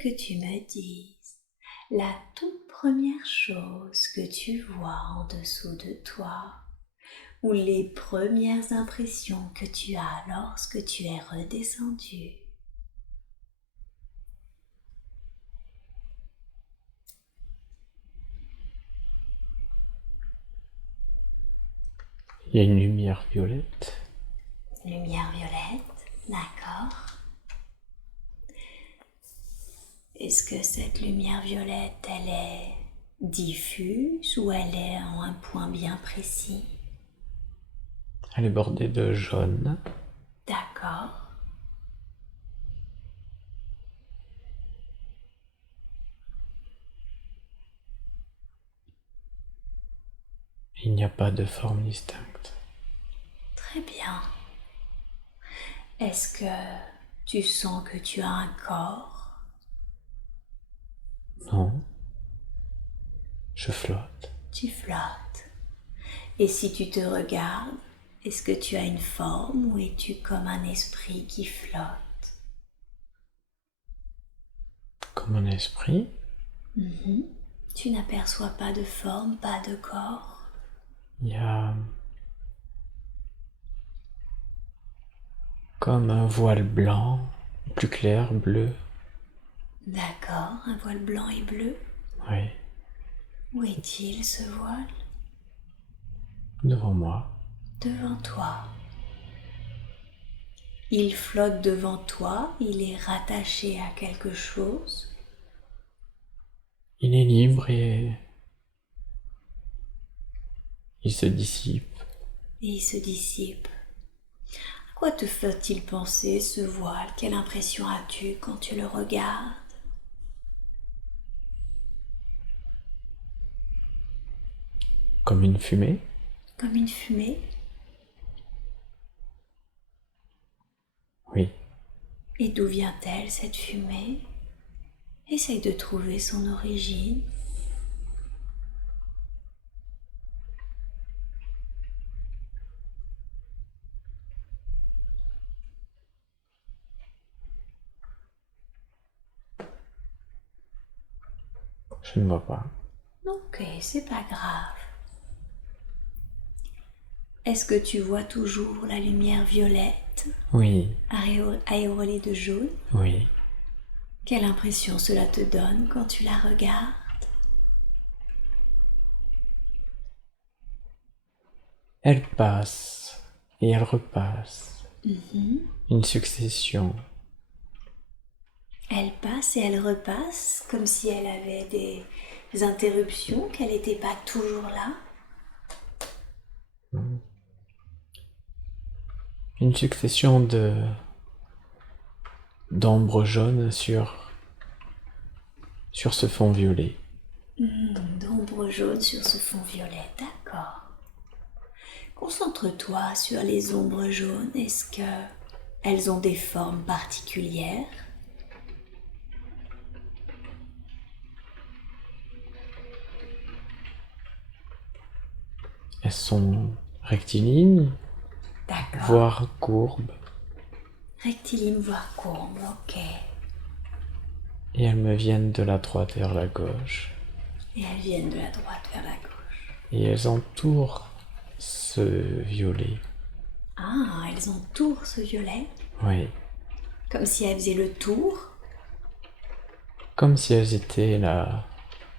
que tu me dises la toute première chose que tu vois en dessous de toi, ou les premières impressions que tu as lorsque tu es redescendu. Il y a une lumière violette. Lumière violette, d'accord. Est-ce que cette lumière violette, elle est diffuse ou elle est en un point bien précis? Elle est bordée de jaune. D'accord. Il n'y a pas de forme distincte. Très bien. Est-ce que tu sens que tu as un corps? Non. Je flotte. Tu flottes. Et si tu te regardes, est-ce que tu as une forme ou es-tu comme un esprit qui flotte? Comme un esprit. Tu n'aperçois pas de forme, pas de corps? Il y a comme un voile blanc, plus clair, bleu. D'accord, un voile blanc et bleu. Oui, Où est-il ce voile? devant moi. Devant toi. Il flotte devant toi, il est rattaché à quelque chose. Il est libre et il se dissipe. Et il se dissipe. À quoi te fait-il penser ce voile? Quelle impression as-tu quand tu le regardes? Comme une fumée. Comme une fumée? Oui, Et d'où vient-elle cette fumée? Essaye de trouver son origine. je ne vois pas. Ok, c'est pas grave. Est-ce que tu vois toujours la lumière violette Oui, auréolée de jaune? oui. Quelle impression cela te donne quand tu la regardes? Elle passe et elle repasse. Une succession. Elle passe et elle repasse comme si elle avait des interruptions, qu'elle n'était pas toujours là. Une succession d'ombres jaunes sur ce fond violet. D'ombre jaune sur ce fond violet, d'accord. Concentre-toi sur les ombres jaunes. Est-ce que elles ont des formes particulières? Elles sont rectilignes, D'accord. voire courbes, Rectiligne voire courbe, ok. et elles me viennent de la droite vers la gauche. Et elles viennent de la droite vers la gauche. Et elles entourent ce violet. Ah, elles entourent ce violet, Oui, comme si elles faisaient le tour. comme si elles étaient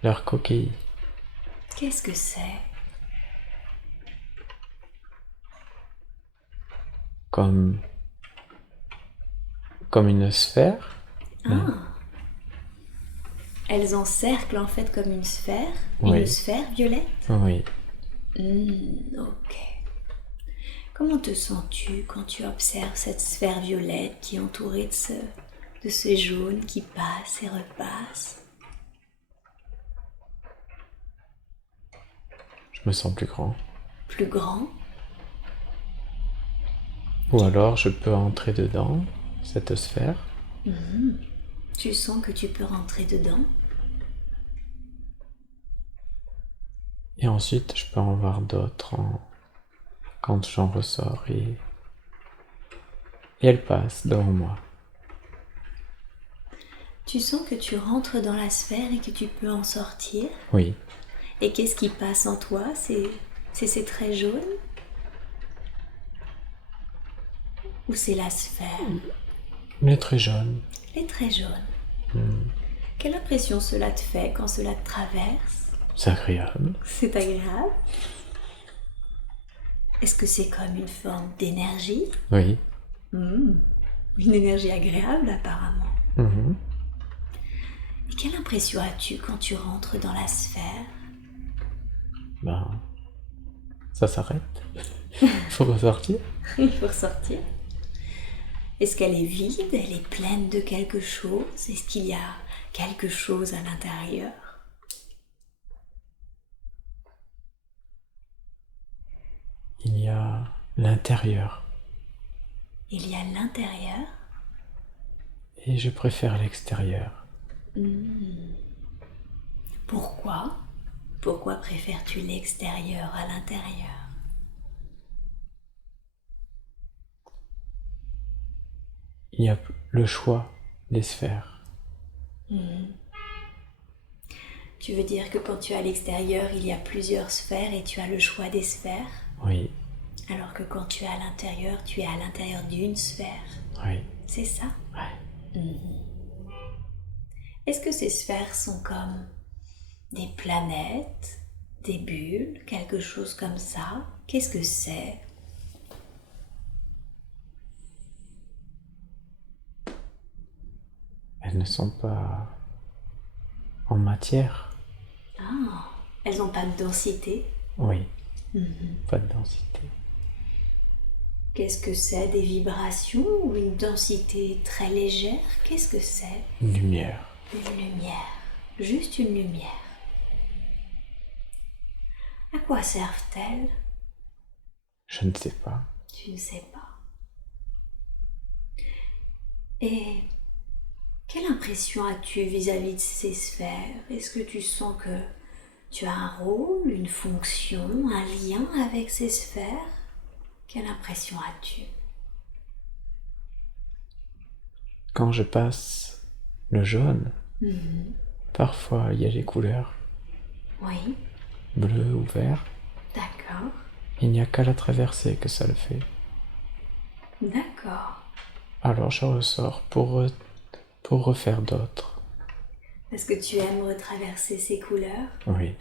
leur coquille. Qu'est-ce que c'est? Comme une sphère. Ah, elles encerclent en fait comme une sphère Oui, violette. oui. Ok. Comment te sens-tu quand tu observes cette sphère violette qui est entourée de ce jaune qui passe et repasse? Je me sens plus grand. Plus grand? Ou alors je peux entrer dedans, cette sphère. Tu sens que tu peux rentrer dedans? Et ensuite je peux en voir d'autres quand j'en ressors. Et elles passent devant moi. Tu sens que tu rentres dans la sphère et que tu peux en sortir. Oui. Et qu'est-ce qui passe en toi? C'est ces traits jaunes? Ou c'est la sphère? Les traits jaunes. Les traits jaunes. Hmm. Quelle impression cela te fait quand cela te traverse? C'est agréable. C'est agréable? Est-ce que c'est comme une forme d'énergie? Oui. Une énergie agréable apparemment. Mhm. Et quelle impression as-tu quand tu rentres dans la sphère? Ben, ça s'arrête. Faut ressortir. Il faut ressortir. Est-ce qu'elle est vide? Elle est pleine de quelque chose? Est-ce qu'il y a quelque chose à l'intérieur? Il y a l'intérieur. Il y a l'intérieur? Et je préfère l'extérieur. Pourquoi? Pourquoi préfères-tu l'extérieur à l'intérieur? Il y a le choix des sphères. Tu veux dire que quand tu es à l'extérieur, il y a plusieurs sphères et tu as le choix des sphères? Oui. Alors que quand tu es à l'intérieur, tu es à l'intérieur d'une sphère. Oui. C'est ça? Ouais. Est-ce que ces sphères sont comme des planètes, des bulles, quelque chose comme ça? Qu'est-ce que c'est? Elles ne sont pas en matière. Ah, elles n'ont pas de densité? Oui. Pas de densité. Qu'est-ce que c'est? Des vibrations ou une densité très légère? Qu'est-ce que c'est? Une lumière. Une lumière. Juste une lumière. À quoi servent-elles? Je ne sais pas. Tu ne sais pas. Et quelle impression as-tu vis-à-vis de ces sphères? Est-ce que tu sens que tu as un rôle, une fonction, un lien avec ces sphères? Quelle impression as-tu? Quand je passe le jaune, parfois il y a les couleurs Oui, bleu ou vert. d'accord, Il n'y a qu'à la traverser que ça le fait. d'accord. Alors je ressors pour refaire d'autres. Est-ce que tu aimes retraverser ces couleurs? Oui.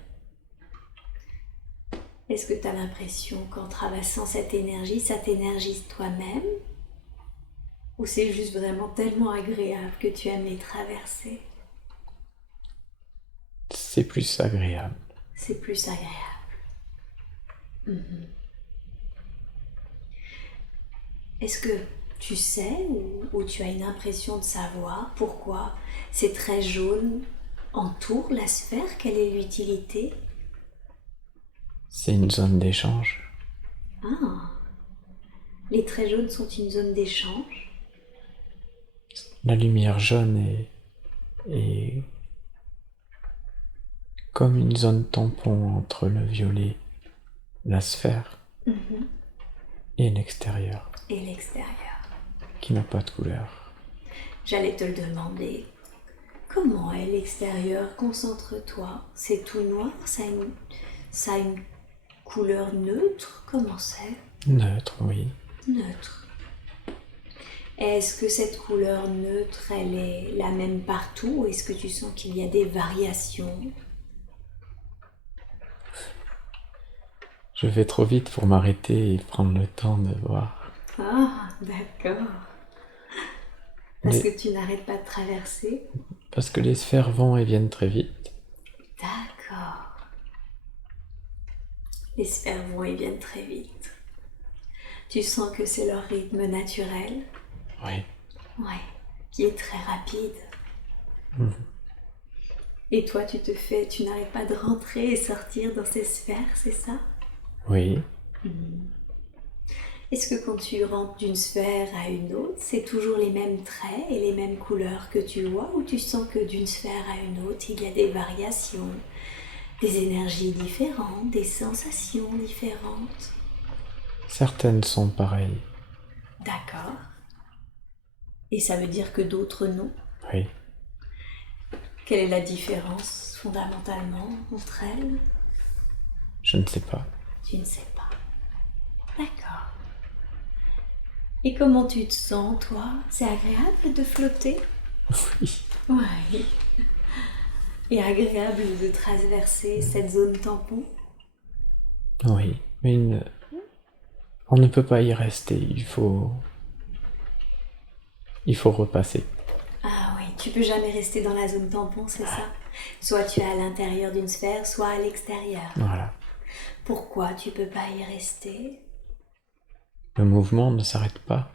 Est-ce que tu as l'impression qu'en traversant cette énergie, ça t'énergise toi-même? Ou c'est juste vraiment tellement agréable que tu aimes les traverser? C'est plus agréable. C'est plus agréable. Est-ce que tu sais ou tu as une impression de savoir pourquoi ces traits jaunes entourent la sphère? Quelle est l'utilité? C'est une zone d'échange. Ah, les traits jaunes sont une zone d'échange? La lumière jaune est comme une zone tampon entre le violet, la sphère, et l'extérieur, Et l'extérieur. qui n'a pas de couleur. J'allais te le demander. Comment est l'extérieur? Concentre-toi. C'est tout noir? Ça a une couleur neutre? Comment c'est? Neutre, oui. Neutre. Est-ce que cette couleur neutre, elle est la même partout ou est-ce que tu sens qu'il y a des variations? Je vais trop vite pour m'arrêter et prendre le temps de voir. Ah, d'accord. Parce que tu n'arrêtes pas de traverser? Parce que les sphères vont et viennent très vite. D'accord. Les sphères vont et viennent très vite. Tu sens que c'est leur rythme naturel? Oui. Ouais, qui est très rapide. Et toi, tu n'arrêtes pas de rentrer et sortir dans ces sphères, c'est ça? Oui. Est-ce que quand tu rentres d'une sphère à une autre, c'est toujours les mêmes traits et les mêmes couleurs que tu vois, ou tu sens que d'une sphère à une autre, il y a des variations, des énergies différentes, des sensations différentes? Certaines sont pareilles. D'accord. Et ça veut dire que d'autres non? Oui. Quelle est la différence fondamentalement entre elles? Je ne sais pas. Tu ne sais pas. D'accord. Et comment tu te sens, toi? C'est agréable de flotter? Oui. Oui. Et agréable de traverser cette zone tampon? Oui, mais on ne peut pas y rester. Il faut repasser. Ah oui, tu peux jamais rester dans la zone tampon, c'est ça? Soit tu es à l'intérieur d'une sphère, soit à l'extérieur. Voilà. Pourquoi tu peux pas y rester? Le mouvement ne s'arrête pas.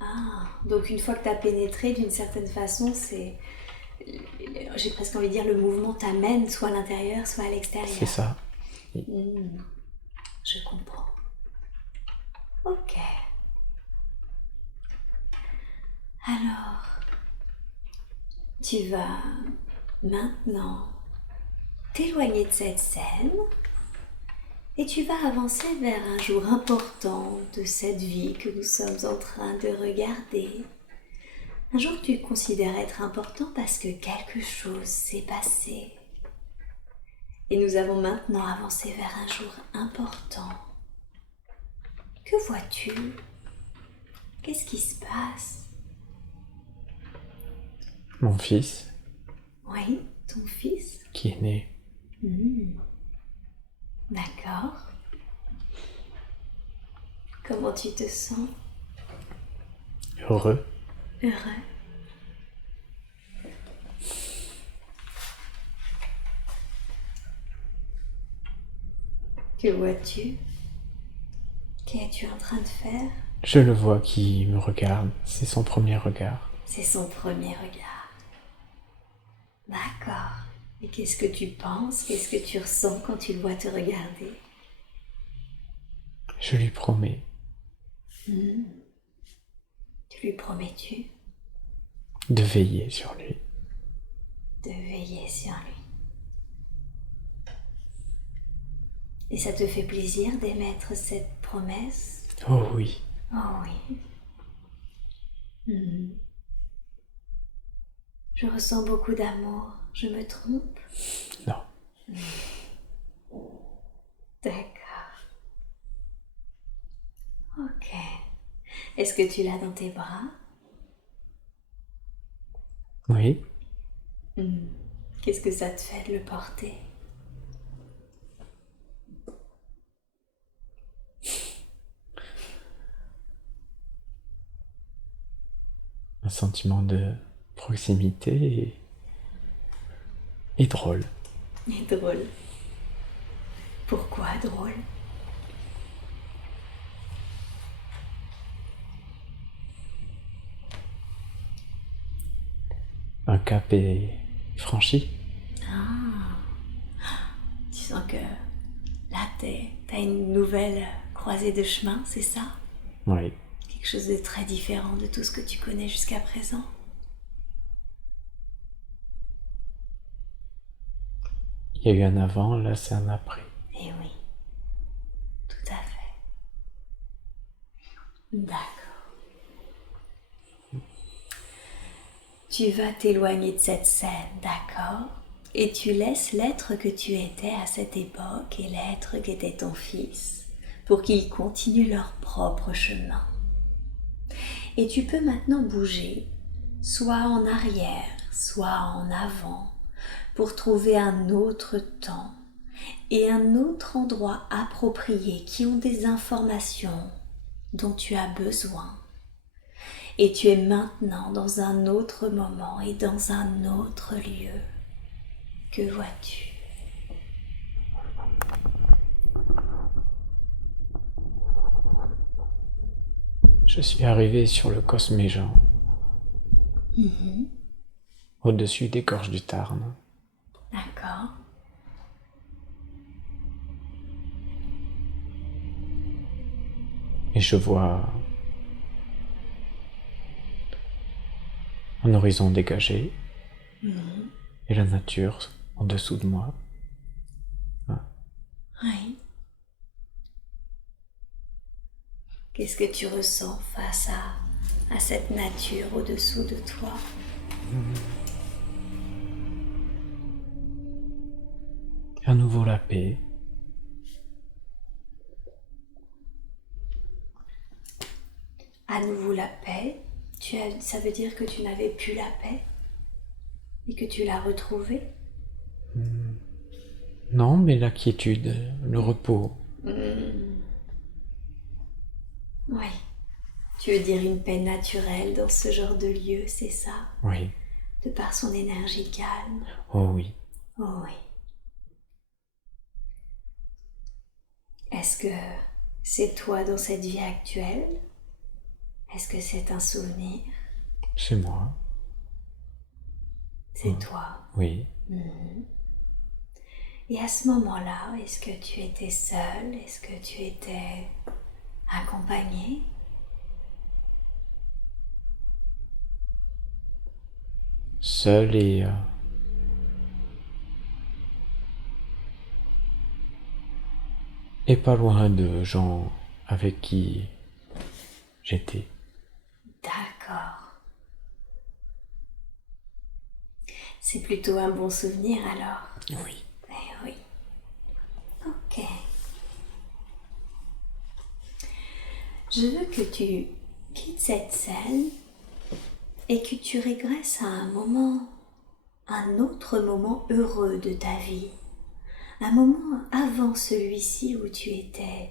Ah, donc une fois que tu as pénétré, d'une certaine façon, j'ai presque envie de dire, le mouvement t'amène soit à l'intérieur, soit à l'extérieur. C'est ça. Je comprends. Ok. Alors, tu vas maintenant t'éloigner de cette scène et tu vas avancer vers un jour important de cette vie que nous sommes en train de regarder. Un jour que tu considères être important parce que quelque chose s'est passé. Et nous avons maintenant avancé vers un jour important. Que vois-tu? Qu'est-ce qui se passe? Mon fils, Oui, ton fils? qui est né. D'accord. Comment tu te sens? Heureux. Heureux. Que vois-tu? Qu'es-tu en train de faire? Je le vois qui me regarde. C'est son premier regard. C'est son premier regard. D'accord. Et qu'est-ce que tu penses? Qu'est-ce que tu ressens quand tu le vois te regarder? Je lui promets Tu lui promets-tu de veiller sur lui. de veiller sur lui? Et ça te fait plaisir d'émettre cette promesse? Oh oui. Oh oui. Je ressens beaucoup d'amour. Je me trompe? Non. D'accord. Ok. Est-ce que tu l'as dans tes bras? Oui. Qu'est-ce que ça te fait de le porter? Un sentiment de proximité et drôle. Et drôle. Pourquoi drôle? Un cap est franchi. Tu sens que là, t'as une nouvelle croisée de chemin, c'est ça? Oui. Quelque chose de très différent de tout ce que tu connais jusqu'à présent? Il y a eu un avant, là c'est un après. Eh oui, tout à fait. D'accord. Tu vas t'éloigner de cette scène, d'accord? Et tu laisses l'être que tu étais à cette époque et l'être qu'était ton fils pour qu'ils continuent leur propre chemin. Et tu peux maintenant bouger, soit en arrière, soit en avant, pour trouver un autre temps et un autre endroit approprié qui ont des informations dont tu as besoin. Et tu es maintenant dans un autre moment et dans un autre lieu. Que vois-tu? Je suis arrivé sur le Cosméjean, au-dessus des gorges du Tarn. D'accord. Et je vois un horizon dégagé et la nature en dessous de moi. Oui. Qu'est-ce que tu ressens face à cette nature au-dessous de toi? à nouveau la paix. À nouveau la paix. Ça veut dire que tu n'avais plus la paix et que tu l'as retrouvée? Non, mais la quiétude, le repos. Oui. Tu veux dire une paix naturelle dans ce genre de lieu, c'est ça? Oui. De par son énergie calme. Oh oui. Oh oui. Est-ce que c'est toi dans cette vie actuelle? Est-ce que c'est un souvenir? C'est moi. C'est toi. Oui. Et à ce moment-là, est-ce que tu étais seule? Est-ce que tu étais accompagnée? Seul et pas loin de gens avec qui j'étais. D'accord. C'est plutôt un bon souvenir alors? Oui. Eh oui. Ok. Je veux que tu quittes cette scène et que tu régresses à un autre moment heureux de ta vie. Un moment avant celui-ci où tu étais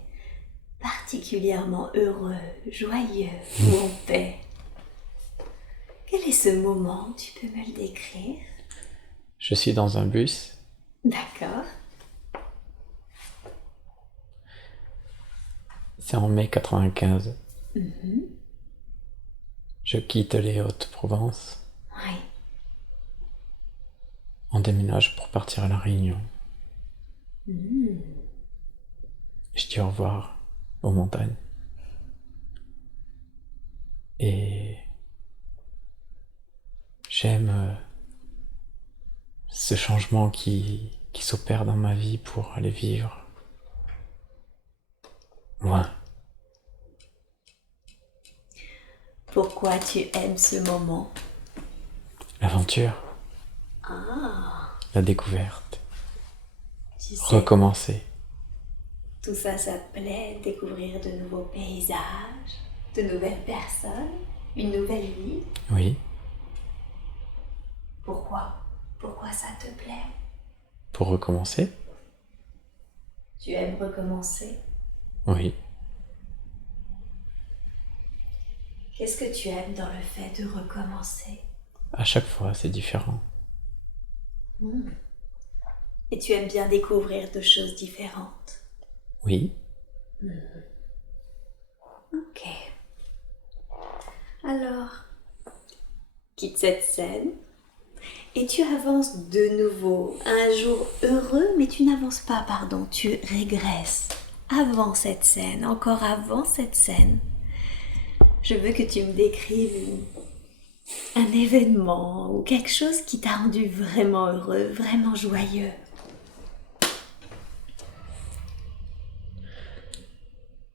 particulièrement heureux, joyeux ou en paix. Quel est ce moment? Tu peux me le décrire? Je suis dans un bus. D'accord. C'est en mai 95. Je quitte les Hautes-Provence. Oui. On déménage pour partir à La Réunion. Je dis au revoir aux montagnes. Et j'aime ce changement qui s'opère dans ma vie pour aller vivre loin. Pourquoi tu aimes ce moment? L'aventure, la découverte, Tu sais, recommencer. tout ça, ça te plaît, découvrir de nouveaux paysages, de nouvelles personnes, une nouvelle vie. Oui, Pourquoi? Pourquoi ça te plaît? pour recommencer. Tu aimes recommencer? Oui, Qu'est-ce que tu aimes dans le fait de recommencer? à chaque fois c'est différent. Et tu aimes bien découvrir de choses différentes? Oui, Ok. Alors, quitte cette scène et tu avances de nouveau. Un jour heureux, mais tu n'avances pas, pardon, tu régresses avant cette scène, encore avant cette scène. Je veux que tu me décrives un événement ou quelque chose qui t'a rendu vraiment heureux, vraiment joyeux.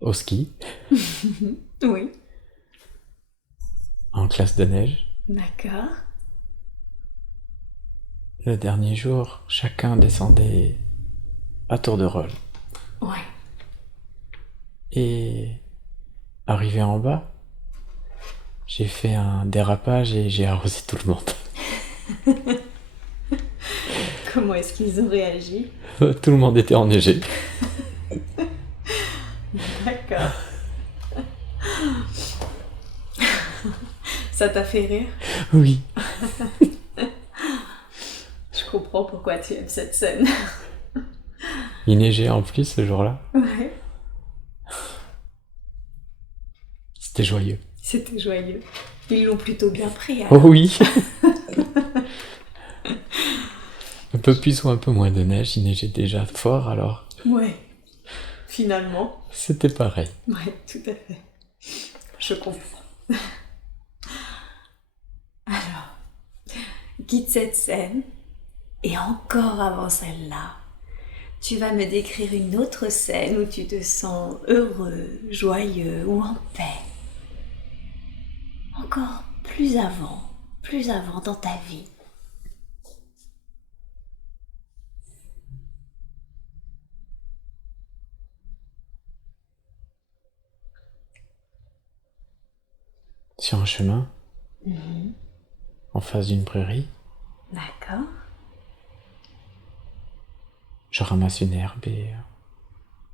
au ski, Oui. en classe de neige. D'accord. Le dernier jour, chacun descendait à tour de rôle. Ouais. Et arrivé en bas, j'ai fait un dérapage et j'ai arrosé tout le monde. Comment est-ce qu'ils ont réagi? Tout le monde était enneigé. D'accord. Ça t'a fait rire? Oui, Je comprends pourquoi tu aimes cette scène. il neigeait en plus ce jour-là. Ouais. C'était joyeux. C'était joyeux. Ils l'ont plutôt bien pris. Oh Alors. oui. Un peu plus ou un peu moins de neige, il neigeait déjà fort, alors Ouais. Finalement. c'était pareil. Ouais, tout à fait. Je comprends. Alors, quitte cette scène, et encore avant celle-là, tu vas me décrire une autre scène où tu te sens heureux, joyeux ou en paix. Encore plus avant dans ta vie. sur un chemin, Mhm. en face d'une prairie. D'accord. Je ramasse une herbe et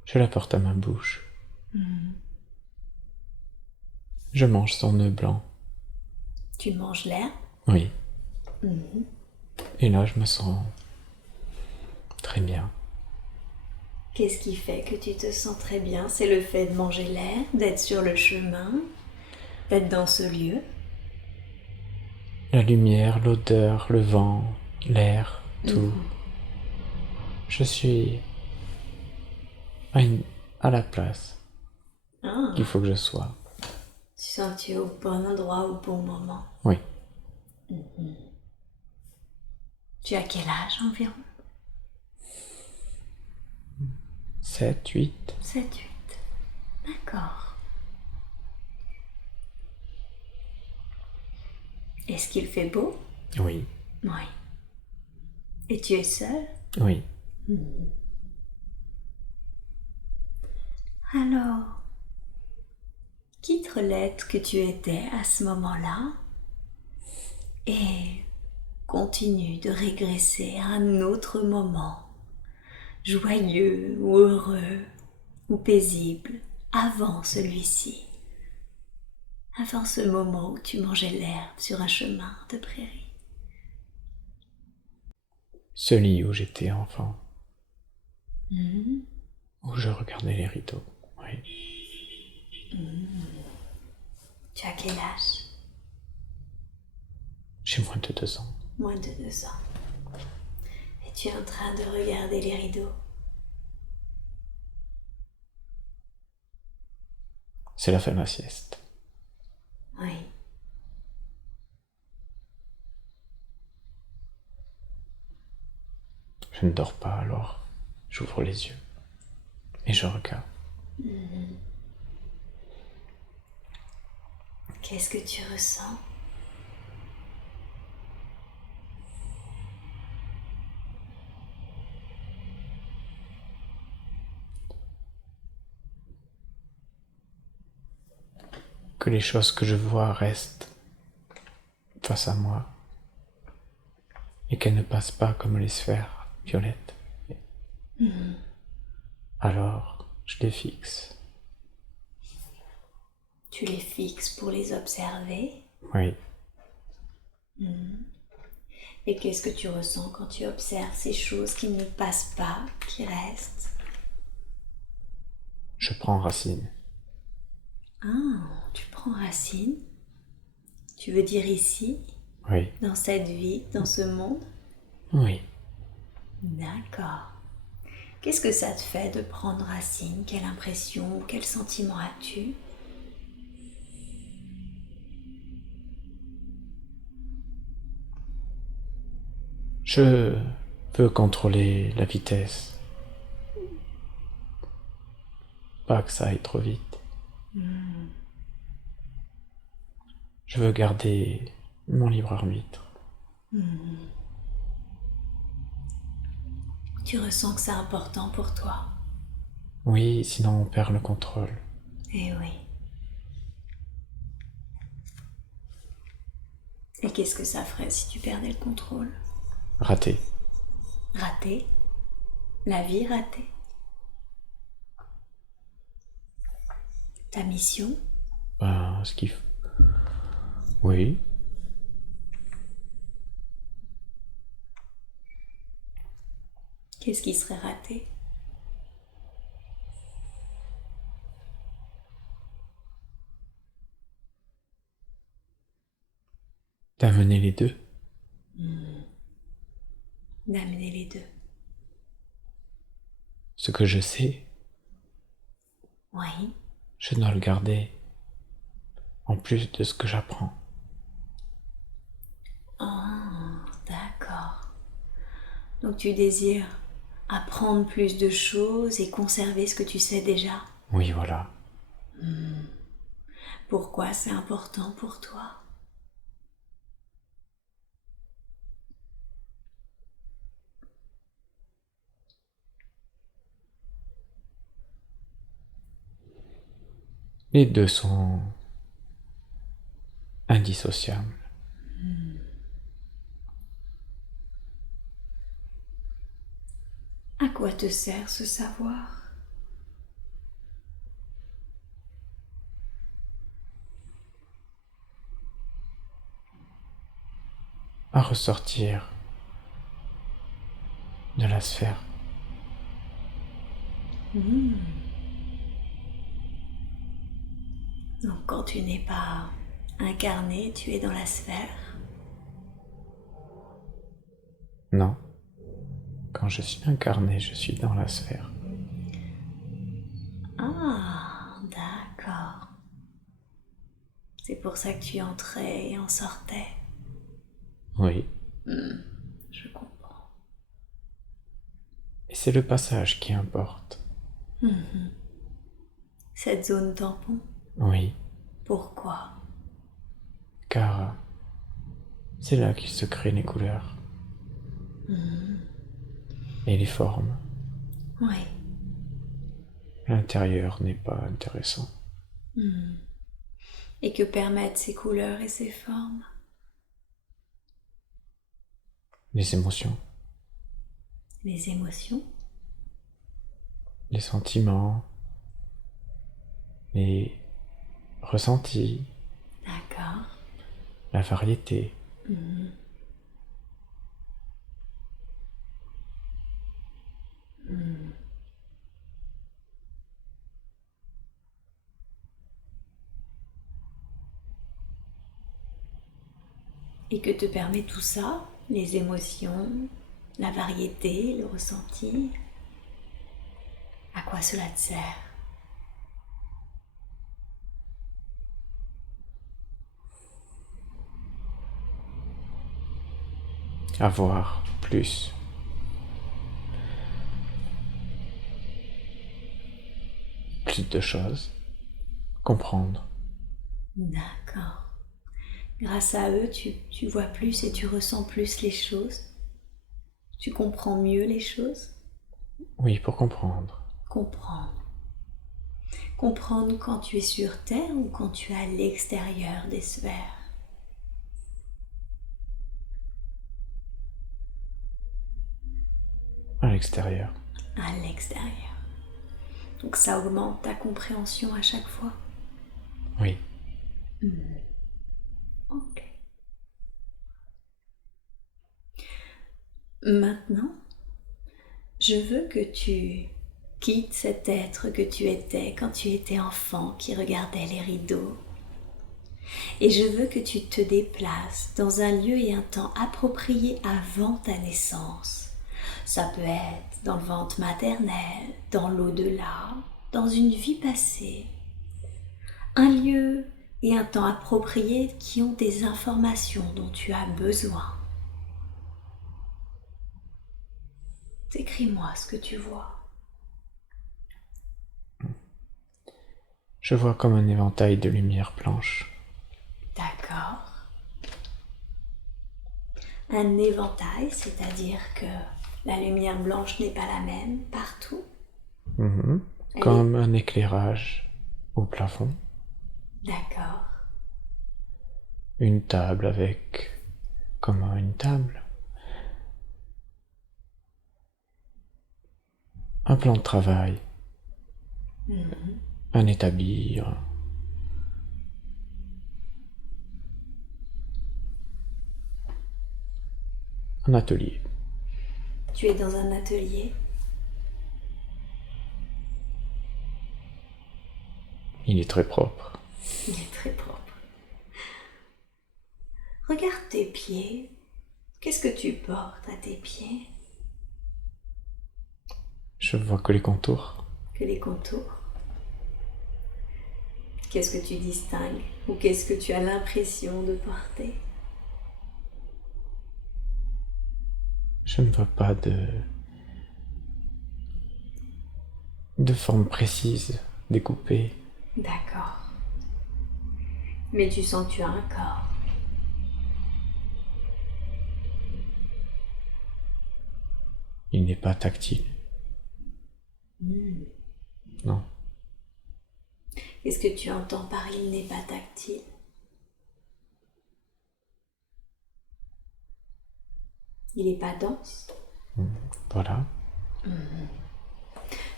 je la porte à ma bouche. Mhm. Je mange son nœud blanc. Tu manges l'herbe. Oui. Mhm. Et là, je me sens très bien. Qu'est-ce qui fait que tu te sens très bien? C'est le fait de manger l'herbe, d'être sur le chemin, d'être dans ce lieu. La lumière, l'odeur, le vent, l'air, tout. Mhm. Je suis à la place qu'il Ah, faut que je sois. tu sens que tu es au bon endroit au bon moment. Oui. Tu as quel âge environ? 7, 8. 7, 8. D'accord. Est-ce qu'il fait beau? Oui. Oui. Et tu es seul? Oui. Alors, quitte l'être que tu étais à ce moment-là et continue de régresser à un autre moment, joyeux ou heureux ou paisible, avant celui-ci, avant ce moment où tu mangeais l'herbe sur un chemin de prairie. Ce lit où j'étais enfant, Mhm. où je regardais les rideaux. Oui. Tu as quel âge? J'ai moins de 2 ans. Moins de 2 ans. Et tu es en train de regarder les rideaux. C'est la fin de ma sieste. Oui. Je ne dors pas alors. J'ouvre les yeux et je regarde. Qu'est-ce que tu ressens? Que les choses que je vois restent face à moi et qu'elles ne passent pas comme les sphères violettes. Alors, je les fixe. Tu les fixes pour les observer. Oui. Et qu'est-ce que tu ressens quand tu observes ces choses qui ne passent pas, qui restent? Je prends racine. Ah, tu prends racine. Tu veux dire ici, Oui. dans cette vie, dans ce monde? Oui. D'accord. Qu'est-ce que ça te fait de prendre racine? Quelle impression, quel sentiment as-tu? Je veux contrôler la vitesse. Pas que ça aille trop vite. Je veux garder mon libre arbitre. Tu ressens que c'est important pour toi. Oui, sinon on perd le contrôle. Eh oui. Et qu'est-ce que ça ferait si tu perdais le contrôle? Raté. Raté? La vie ratée? Ta mission? Ben, ce qu'il faut. Oui. Qu'est-ce qui serait raté? D'amener les deux. D'amener les deux. Ce que je sais, Oui. je dois le garder en plus de ce que j'apprends. Ah, d'accord. Donc tu désires apprendre plus de choses et conserver ce que tu sais déjà. Oui, voilà. Pourquoi c'est important pour toi? Les deux sont indissociable. À quoi te sert ce savoir? À ressortir de la sphère. Donc quand tu n'es pas incarné, tu es dans la sphère. Non, quand je suis incarné, je suis dans la sphère. Ah, d'accord. C'est pour ça que tu entrais et en sortais. Oui, Je comprends. et c'est le passage qui importe. Cette zone tampon, Oui, pourquoi? car c'est là qu'il se créent les couleurs et les formes. Oui. L'intérieur n'est pas intéressant. Et que permettent ces couleurs et ces formes? Les émotions, Les émotions? les sentiments, les ressentis, D'accord. la variété. Et que te permet tout ça? Les émotions, la variété, le ressenti? À quoi cela te sert? Avoir plus. Plus de choses. Comprendre. D'accord. Grâce à eux, tu vois plus et tu ressens plus les choses. Tu comprends mieux les choses. Oui, pour comprendre. Comprendre. Comprendre quand tu es sur Terre ou quand tu es à l'extérieur des sphères. À l'extérieur. À l'extérieur. Donc ça augmente ta compréhension à chaque fois. Oui. Ok. Maintenant, je veux que tu quittes cet être que tu étais quand tu étais enfant qui regardait les rideaux. Et je veux que tu te déplaces dans un lieu et un temps appropriés avant ta naissance. Ça peut être dans le ventre maternel, dans l'au-delà, dans une vie passée. Un lieu et un temps appropriés qui ont des informations dont tu as besoin. Décris-moi ce que tu vois. Je vois comme un éventail de lumière blanche. D'accord. Un éventail, c'est-à-dire que la lumière blanche n'est pas la même partout. Comme un éclairage au plafond. D'accord. Une table avec... Comment une table? Un plan de travail. Un établi. Un atelier. Tu es dans un atelier. Il est très propre. Il est très propre. Regarde tes pieds. Qu'est-ce que tu portes à tes pieds? Je vois que les contours. Que les contours. Qu'est-ce que tu distingues ou qu'est-ce que tu as l'impression de porter? Je ne vois pas de forme précise, découpée. D'accord. Mais tu sens que tu as un corps. Il n'est pas tactile. Non. Qu'est-ce que tu entends par il n'est pas tactile? Il n'est pas dense. Voilà.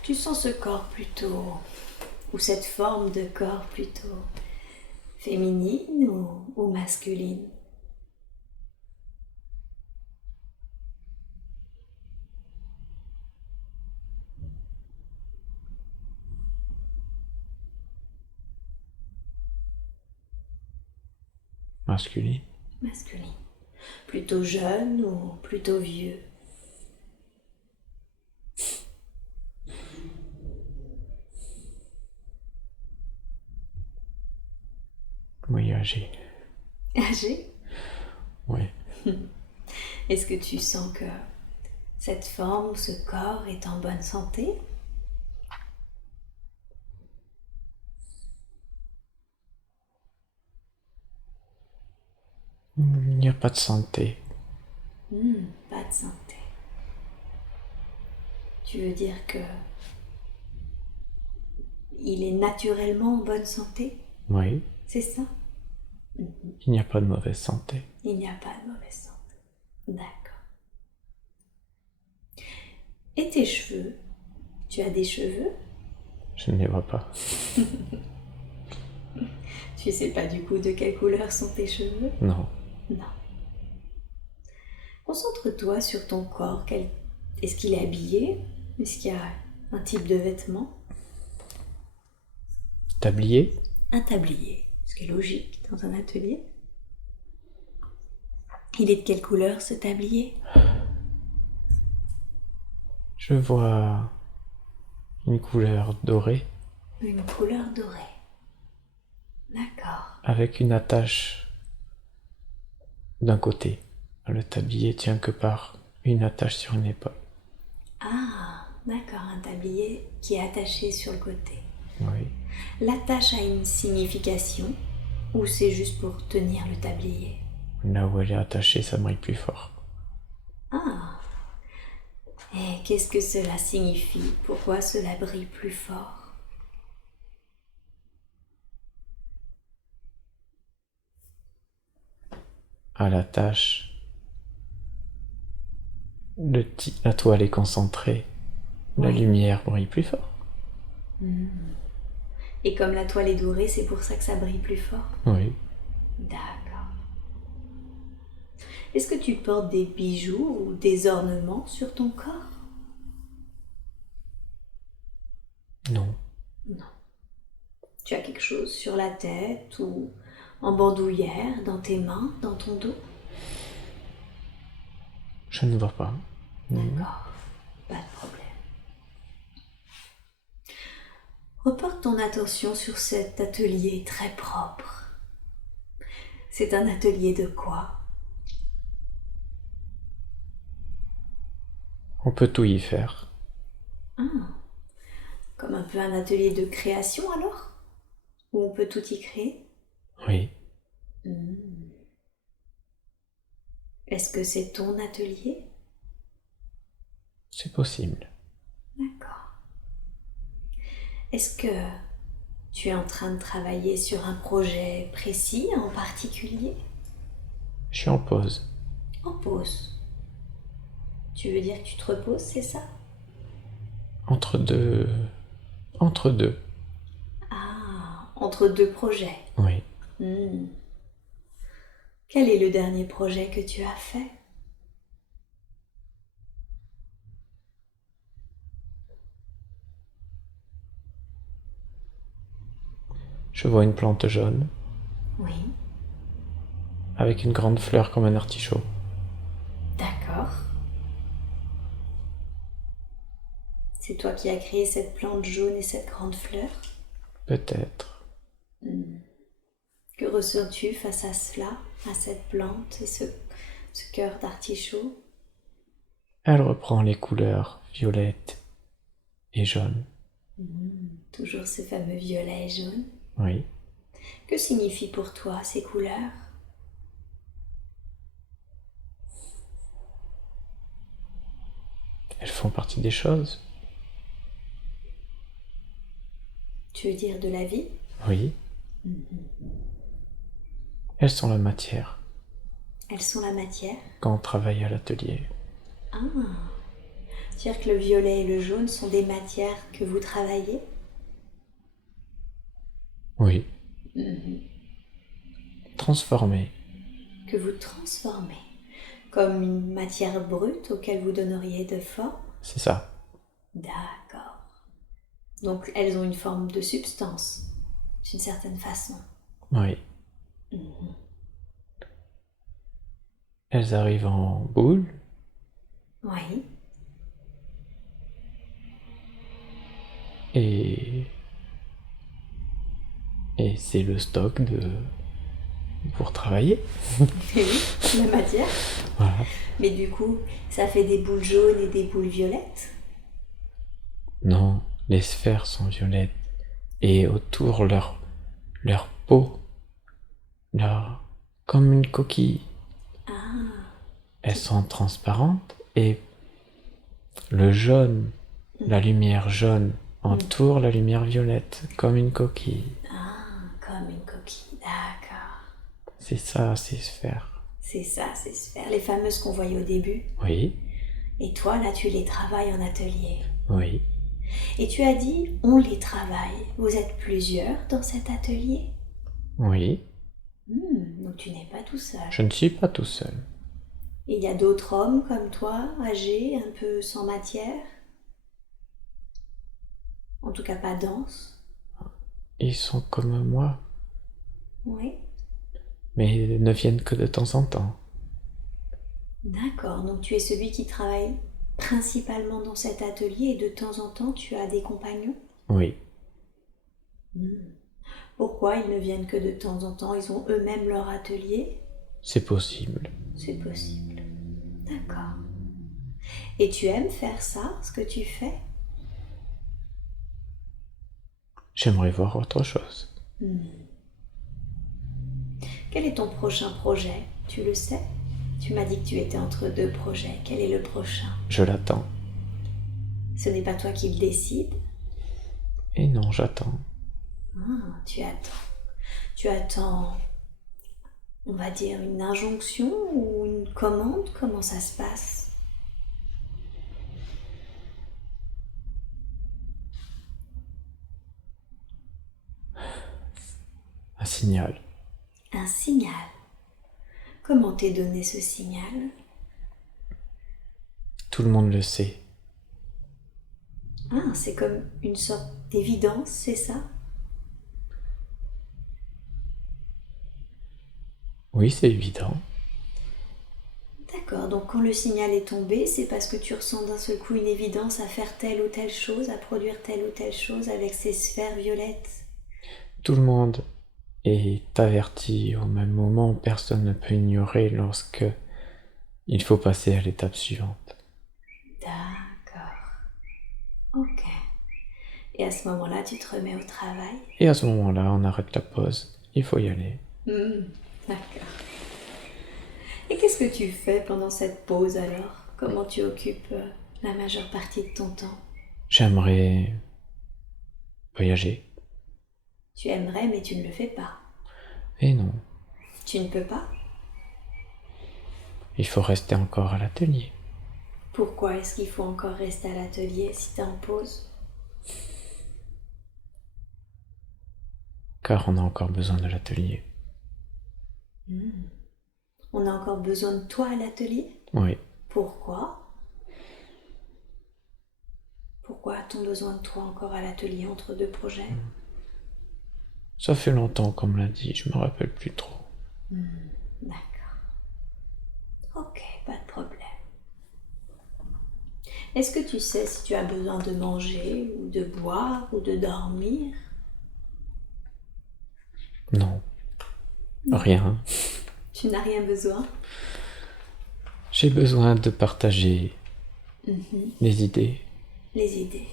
Tu sens ce corps plutôt, ou cette forme de corps plutôt féminine ou masculine? Masculine. Masculine. Plutôt jeune ou plutôt vieux? Oui, âgé. Âgé? Oui. Est-ce que tu sens que cette forme, ce corps est en bonne santé? Il n'y a pas de santé. Pas de santé. Tu veux dire que il est naturellement en bonne santé? Oui. C'est ça? Il n'y a pas de mauvaise santé. Il n'y a pas de mauvaise santé. D'accord. Et tes cheveux? Tu as des cheveux? Je ne les vois pas. Tu sais pas du coup de quelle couleur sont tes cheveux? Non. Non. Concentre-toi sur ton corps. Est-ce qu'il est habillé? Est-ce qu'il y a un type de vêtement? Tablier. Un tablier, ce qui est logique dans un atelier. Il est de quelle couleur ce tablier? Je vois une couleur dorée Une couleur dorée. D'accord. avec une attache d'un côté. Le tablier tient que par une attache sur une épaule. Ah, d'accord, un tablier qui est attaché sur le côté. Oui. L'attache a une signification ou c'est juste pour tenir le tablier? Là où elle est attachée, ça brille plus fort. Ah. Et qu'est-ce que cela signifie? Pourquoi cela brille plus fort? À l'attache, la toile est concentrée. La Oui. lumière brille plus fort. Et comme la toile est dorée, c'est pour ça que ça brille plus fort? Oui. D'accord. Est-ce que tu portes des bijoux ou des ornements sur ton corps? Non. Non. Tu as quelque chose sur la tête ou en bandoulière, dans tes mains, dans ton dos? Je ne vois pas. D'accord, pas de problème. Reporte ton attention sur cet atelier très propre. C'est un atelier de quoi? On peut tout y faire. Comme un peu un atelier de création alors? Où on peut tout y créer? Oui. Est-ce que c'est ton atelier? C'est possible. D'accord. Est-ce que tu es en train de travailler sur un projet précis en particulier? Je suis en pause. En pause. Tu veux dire que tu te reposes, c'est ça? Entre deux. Entre deux. Ah, entre deux projets. Oui. Quel est le dernier projet que tu as fait? Je vois une plante jaune Oui, avec une grande fleur comme un artichaut. d'accord. C'est toi qui as créé cette plante jaune et cette grande fleur? Peut-être. Que ressens-tu face à cela, à cette plante et ce cœur d'artichaut? Elle reprend les couleurs violettes et jaunes. Toujours ce fameux violet et jaune. Oui. Que signifient pour toi ces couleurs? Elles font partie des choses. Tu veux dire de la vie? Oui. Elles sont la matière. Elles sont la matière. quand on travaille à l'atelier. Ah, c'est-à-dire que le violet et le jaune sont des matières que vous travaillez? Oui, Mhm. transformer. Que vous transformez comme une matière brute auquel vous donneriez de forme? C'est ça. D'accord. Donc elles ont une forme de substance, d'une certaine façon. Oui. Mhm. Elles arrivent en boule. Oui. Et c'est le stock pour travailler. Oui, la matière. Voilà. Mais du coup, ça fait des boules jaunes et des boules violettes? Non, les sphères sont violettes. Et autour, leur peau, comme une coquille, Ah, elles sont transparentes. Et le jaune, la lumière jaune, entoure la lumière violette, comme une coquille. comme une coquille. D'accord. C'est ça, ces sphères. C'est ça, ces sphères, les fameuses qu'on voyait au début. Oui, Et toi, là, tu les travailles en atelier. oui, Et tu as dit, on les travaille. Vous êtes plusieurs dans cet atelier? oui. Donc tu n'es pas tout seul. Je ne suis pas tout seul. Il y a d'autres hommes comme toi, âgés, un peu sans matière? En tout cas pas denses? Ils sont comme moi, Oui. mais ils ne viennent que de temps en temps. D'accord, donc tu es celui qui travaille principalement dans cet atelier et de temps en temps tu as des compagnons? Oui, Pourquoi ils ne viennent que de temps en temps? Ils ont eux-mêmes leur atelier? c'est possible. C'est possible. D'accord. Et tu aimes faire ça, ce que tu fais? J'aimerais voir autre chose. Quel est ton prochain projet? Tu le sais? Tu m'as dit que tu étais entre deux projets. Quel est le prochain? Je l'attends. Ce n'est pas toi qui le décides? Et non, j'attends. Tu attends. Tu attends, on va dire, une injonction ou une commande? Comment ça se passe? Un signal. Un signal. Comment t'est donné ce signal? Tout le monde le sait. C'est comme une sorte d'évidence, c'est ça? Oui, c'est évident. D'accord, donc quand le signal est tombé, c'est parce que tu ressens d'un seul coup une évidence à faire telle ou telle chose, à produire telle ou telle chose avec ces sphères violettes. Tout le monde est averti au même moment. Personne ne peut ignorer lorsque il faut passer à l'étape suivante. D'accord. Ok. Et à ce moment-là, tu te remets au travail? Et à ce moment-là, on arrête la pause. Il faut y aller. D'accord. Et qu'est-ce que tu fais pendant cette pause alors? Comment tu occupes la majeure partie de ton temps? J'aimerais voyager. Tu aimerais, mais tu ne le fais pas. Et non, Tu ne peux pas? il faut rester encore à l'atelier. Pourquoi est-ce qu'il faut encore rester à l'atelier si tu es en pause? Car on a encore besoin de l'atelier. On a encore besoin de toi à l'atelier? Oui, Pourquoi? Pourquoi a-t-on besoin de toi encore à l'atelier entre deux projets? ça fait longtemps qu'on me l'a dit, je me rappelle plus trop. D'accord. Ok, pas de problème. Est-ce que tu sais si tu as besoin de manger ou de boire ou de dormir? Non, rien. Tu n'as rien besoin? J'ai besoin de partager les idées. Les idées.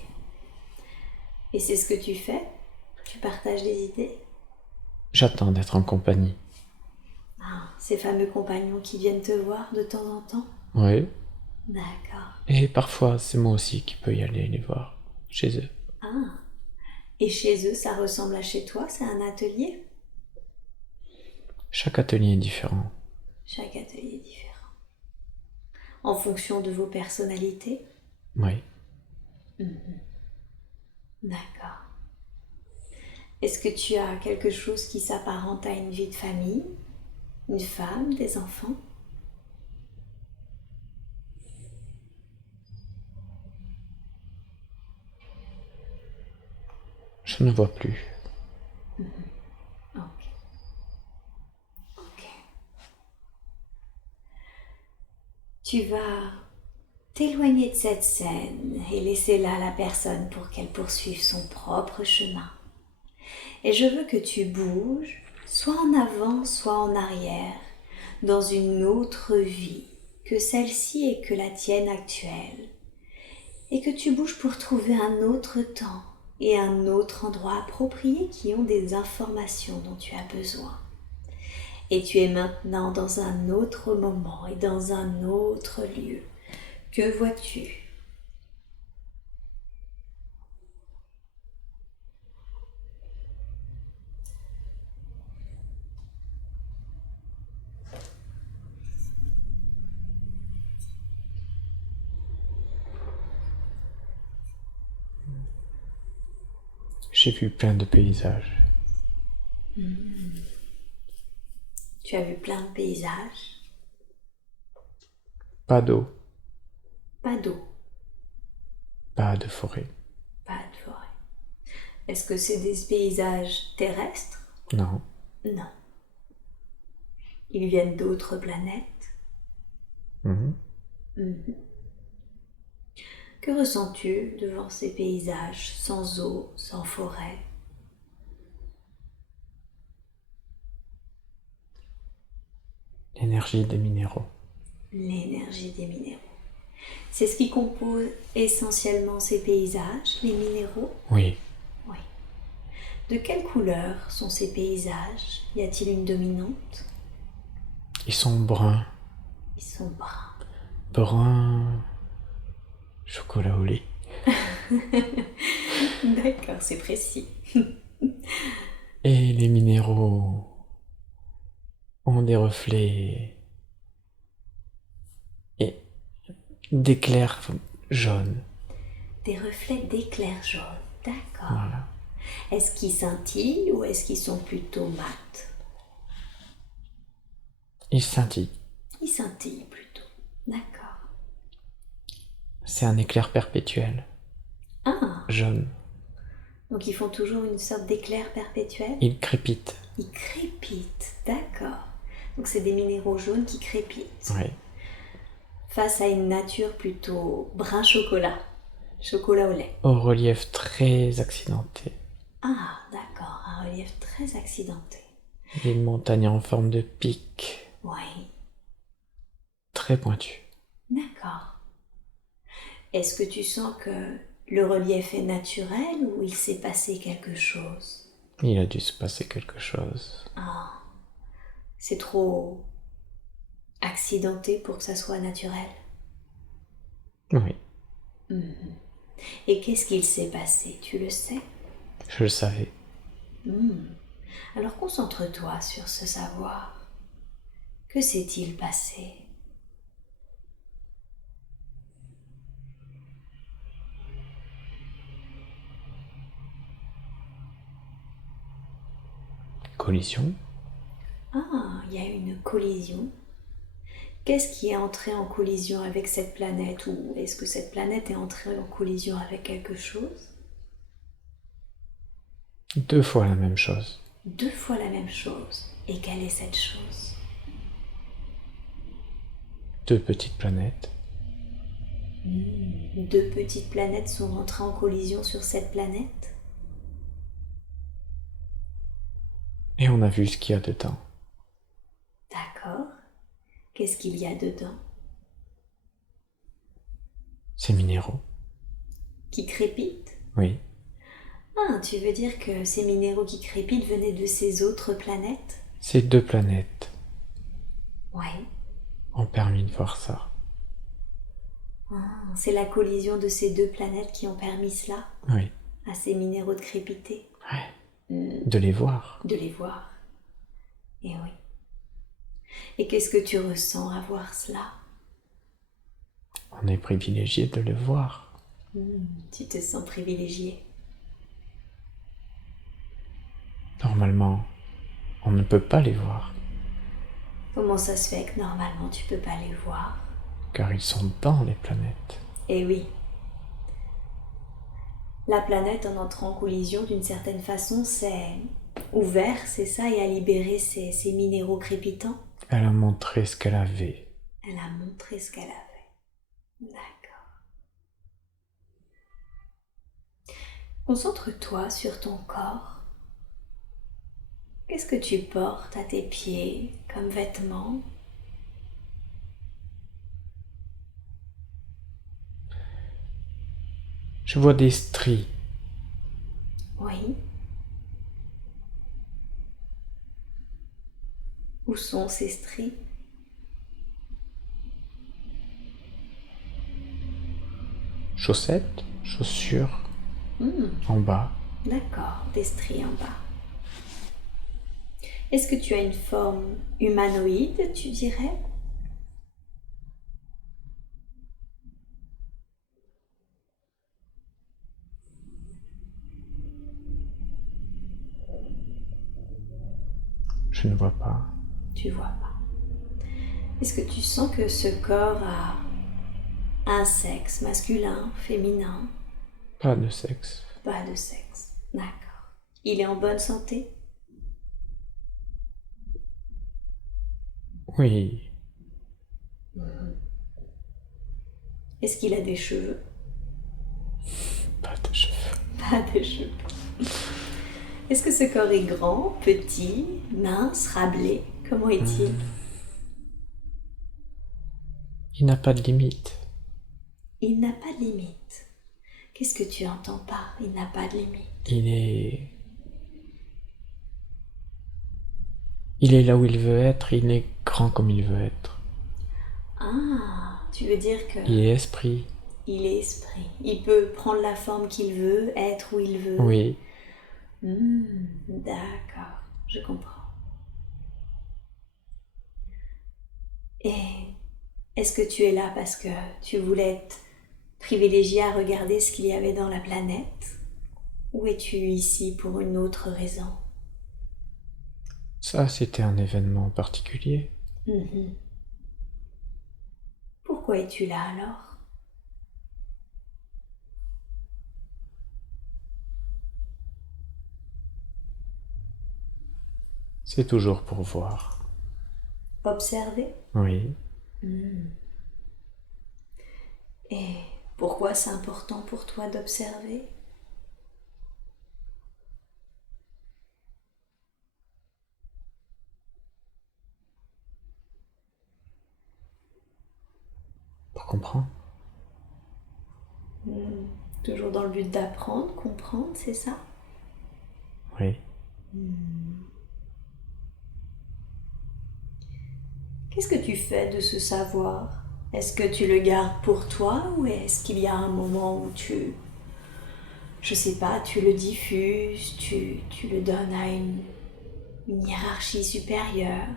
Et c'est ce que tu fais? Tu partages des idées? J'attends d'être en compagnie. Ces fameux compagnons qui viennent te voir de temps en temps? Oui, D'accord. et parfois c'est moi aussi qui peux y aller les voir, chez eux. Et chez eux, ça ressemble à chez toi? C'est un atelier? Chaque atelier est différent. Chaque atelier est différent. En fonction de vos personnalités? Oui. D'accord. Est-ce que tu as quelque chose qui s'apparente à une vie de famille? Une femme, des enfants? Je ne vois plus. Ok. Ok. Tu vas t'éloigner de cette scène et laisser là la personne pour qu'elle poursuive son propre chemin. Et je veux que tu bouges, soit en avant, soit en arrière, dans une autre vie que celle-ci et que la tienne actuelle. Et que tu bouges pour trouver un autre temps et un autre endroit approprié qui ont des informations dont tu as besoin. Et tu es maintenant dans un autre moment et dans un autre lieu. Que vois-tu? J'ai vu plein de paysages. Tu as vu plein de paysages, Pas d'eau, pas d'eau, pas de forêt. pas de forêt. Est-ce que c'est des paysages terrestres? Non. Non. Ils viennent d'autres planètes. Mhm. Que ressens-tu devant ces paysages sans eau, sans forêt? L'énergie des minéraux. L'énergie des minéraux. C'est ce qui compose essentiellement ces paysages, les minéraux? Oui. Oui. De quelle couleur sont ces paysages? Y a-t-il une dominante? Ils sont bruns. Ils sont bruns. Brun chocolat au lait. D'accord, c'est précis. Et les minéraux ont des reflets et d'éclairs jaunes. Des reflets d'éclairs jaunes. D'accord. Voilà. Est-ce qu'ils scintillent ou est-ce qu'ils sont plutôt mat? Ils scintillent. Ils scintillent plutôt. D'accord. C'est un éclair perpétuel. Ah, Jaune. donc ils font toujours une sorte d'éclair perpétuel? Ils crépitent. Ils crépitent. D'accord. Donc c'est des minéraux jaunes qui crépitent. Oui. Face à une nature plutôt brun chocolat. Chocolat au lait. Au relief très accidenté. Ah, d'accord. Un relief très accidenté. Des montagnes en forme de pic. Oui. Très pointues. D'accord. Est-ce que tu sens que le relief est naturel ou il s'est passé quelque chose? Il a dû se passer quelque chose. Ah, c'est trop accidenté pour que ça soit naturel. Oui, Et qu'est-ce qu'il s'est passé? Tu le sais? je le savais. Alors concentre-toi sur ce savoir. Que s'est-il passé? Collision. Ah, il y a eu une collision. Qu'est-ce qui est entré en collision avec cette planète? Ou est-ce que cette planète est entrée en collision avec quelque chose? 2 fois la même chose. 2 fois la même chose. Et quelle est cette chose? 2 petites planètes. 2 petites planètes sont rentrées en collision sur cette planète? Et on a vu ce qu'il y a dedans. D'accord. Qu'est-ce qu'il y a dedans? Ces minéraux. Qui crépitent? Oui. Ah, tu veux dire que ces minéraux qui crépitent venaient de ces autres planètes? Ces 2 planètes Ouais. ont permis de voir ça. Ah, c'est la collision de ces 2 planètes qui ont permis cela? Oui. À ces minéraux de crépiter? Ouais. De les voir. De les voir. Et oui. Et qu'est-ce que tu ressens à voir cela? On est privilégié de le voir. Tu te sens privilégié. Normalement, on ne peut pas les voir, Comment ça se fait que normalement tu peux pas les voir? car ils sont dans les planètes. Eh oui. La planète, en entrant en collision, d'une certaine façon, s'est ouverte, c'est ça, et a libéré ces minéraux crépitants. Elle a montré ce qu'elle avait. Elle a montré ce qu'elle avait. D'accord. Concentre-toi sur ton corps. Qu'est-ce que tu portes à tes pieds comme vêtements? Je vois des stries, Oui. Où sont ces stries? chaussettes, chaussures, en bas. D'accord, des stries en bas. Est-ce que tu as une forme humanoïde, tu dirais? Je ne vois pas. Tu vois pas. Est-ce que tu sens que ce corps a un sexe masculin, féminin? Pas de sexe. Pas de sexe. D'accord. Il est en bonne santé? Oui, Est-ce qu'il a des cheveux? pas de cheveux. Pas de cheveux. Est-ce que ce corps est grand, petit, mince, râblé? Comment est-il? Il n'a pas de limite. Il n'a pas de limite. Qu'est-ce que tu entends par il n'a pas de limite? Il est là où il veut être, il est grand comme il veut être. Ah, tu veux dire que Il est esprit. il est esprit. Il peut prendre la forme qu'il veut, être où il veut. Oui, D'accord, je comprends. Et est-ce que tu es là parce que tu voulais être privilégié à regarder ce qu'il y avait dans la planète? Ou es-tu ici pour une autre raison? ça c'était un événement particulier. Pourquoi es-tu là alors? C'est toujours pour voir. Observer? Oui, Et pourquoi c'est important pour toi d'observer? pour comprendre. Toujours dans le but d'apprendre, comprendre, c'est ça? Oui. Qu'est-ce que tu fais de ce savoir? Est-ce que tu le gardes pour toi ou est-ce qu'il y a un moment où je sais pas, tu le diffuses, tu le donnes à une hiérarchie supérieure?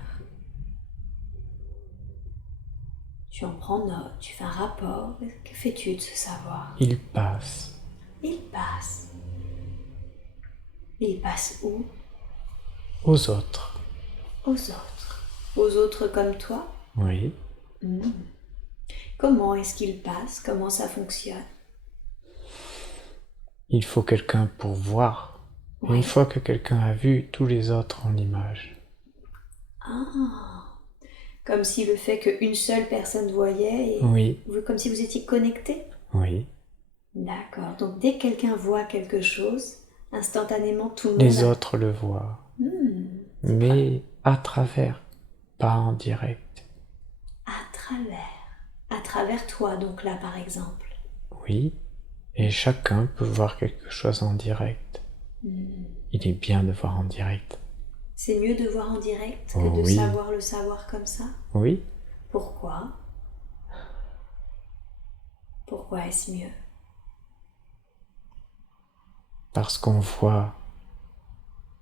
Tu en prends note, tu fais un rapport. Que fais-tu de ce savoir? Il passe Il passe. Il passe où? aux autres. Aux autres. Aux autres comme toi? Oui. Comment est-ce qu'il passe? Comment ça fonctionne? Il faut quelqu'un pour voir. Et Oui. une fois que quelqu'un a vu, tous les autres ont l'image. Ah, comme si le fait qu'une seule personne voyait, et Oui, comme si vous étiez connectés? oui. D'accord. Donc dès que quelqu'un voit quelque chose, instantanément tout le monde Les autres le voient. Mais à travers, pas en direct. à travers toi, donc là par exemple. Oui. Et chacun peut voir quelque chose en direct. Il est bien de voir en direct. C'est mieux de voir en direct que de Oui. savoir le savoir comme ça? Oui. Pourquoi? Pourquoi est-ce mieux? Parce qu'on voit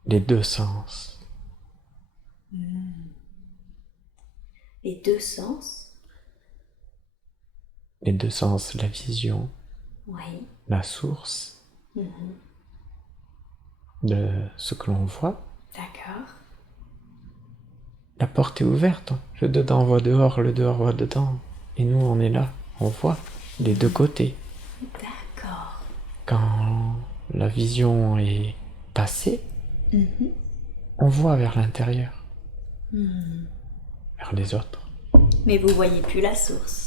les deux sens. Les deux sens. Les deux sens, la vision, Oui. la source Mhm. de ce que l'on voit. D'accord. La porte est ouverte, le dedans voit dehors, le dehors voit dedans. Et nous, on est là, on voit les deux côtés. D'accord. Quand la vision est passée, Mhm. on voit vers l'intérieur, Hmm. vers les autres. Mais vous voyez plus la source.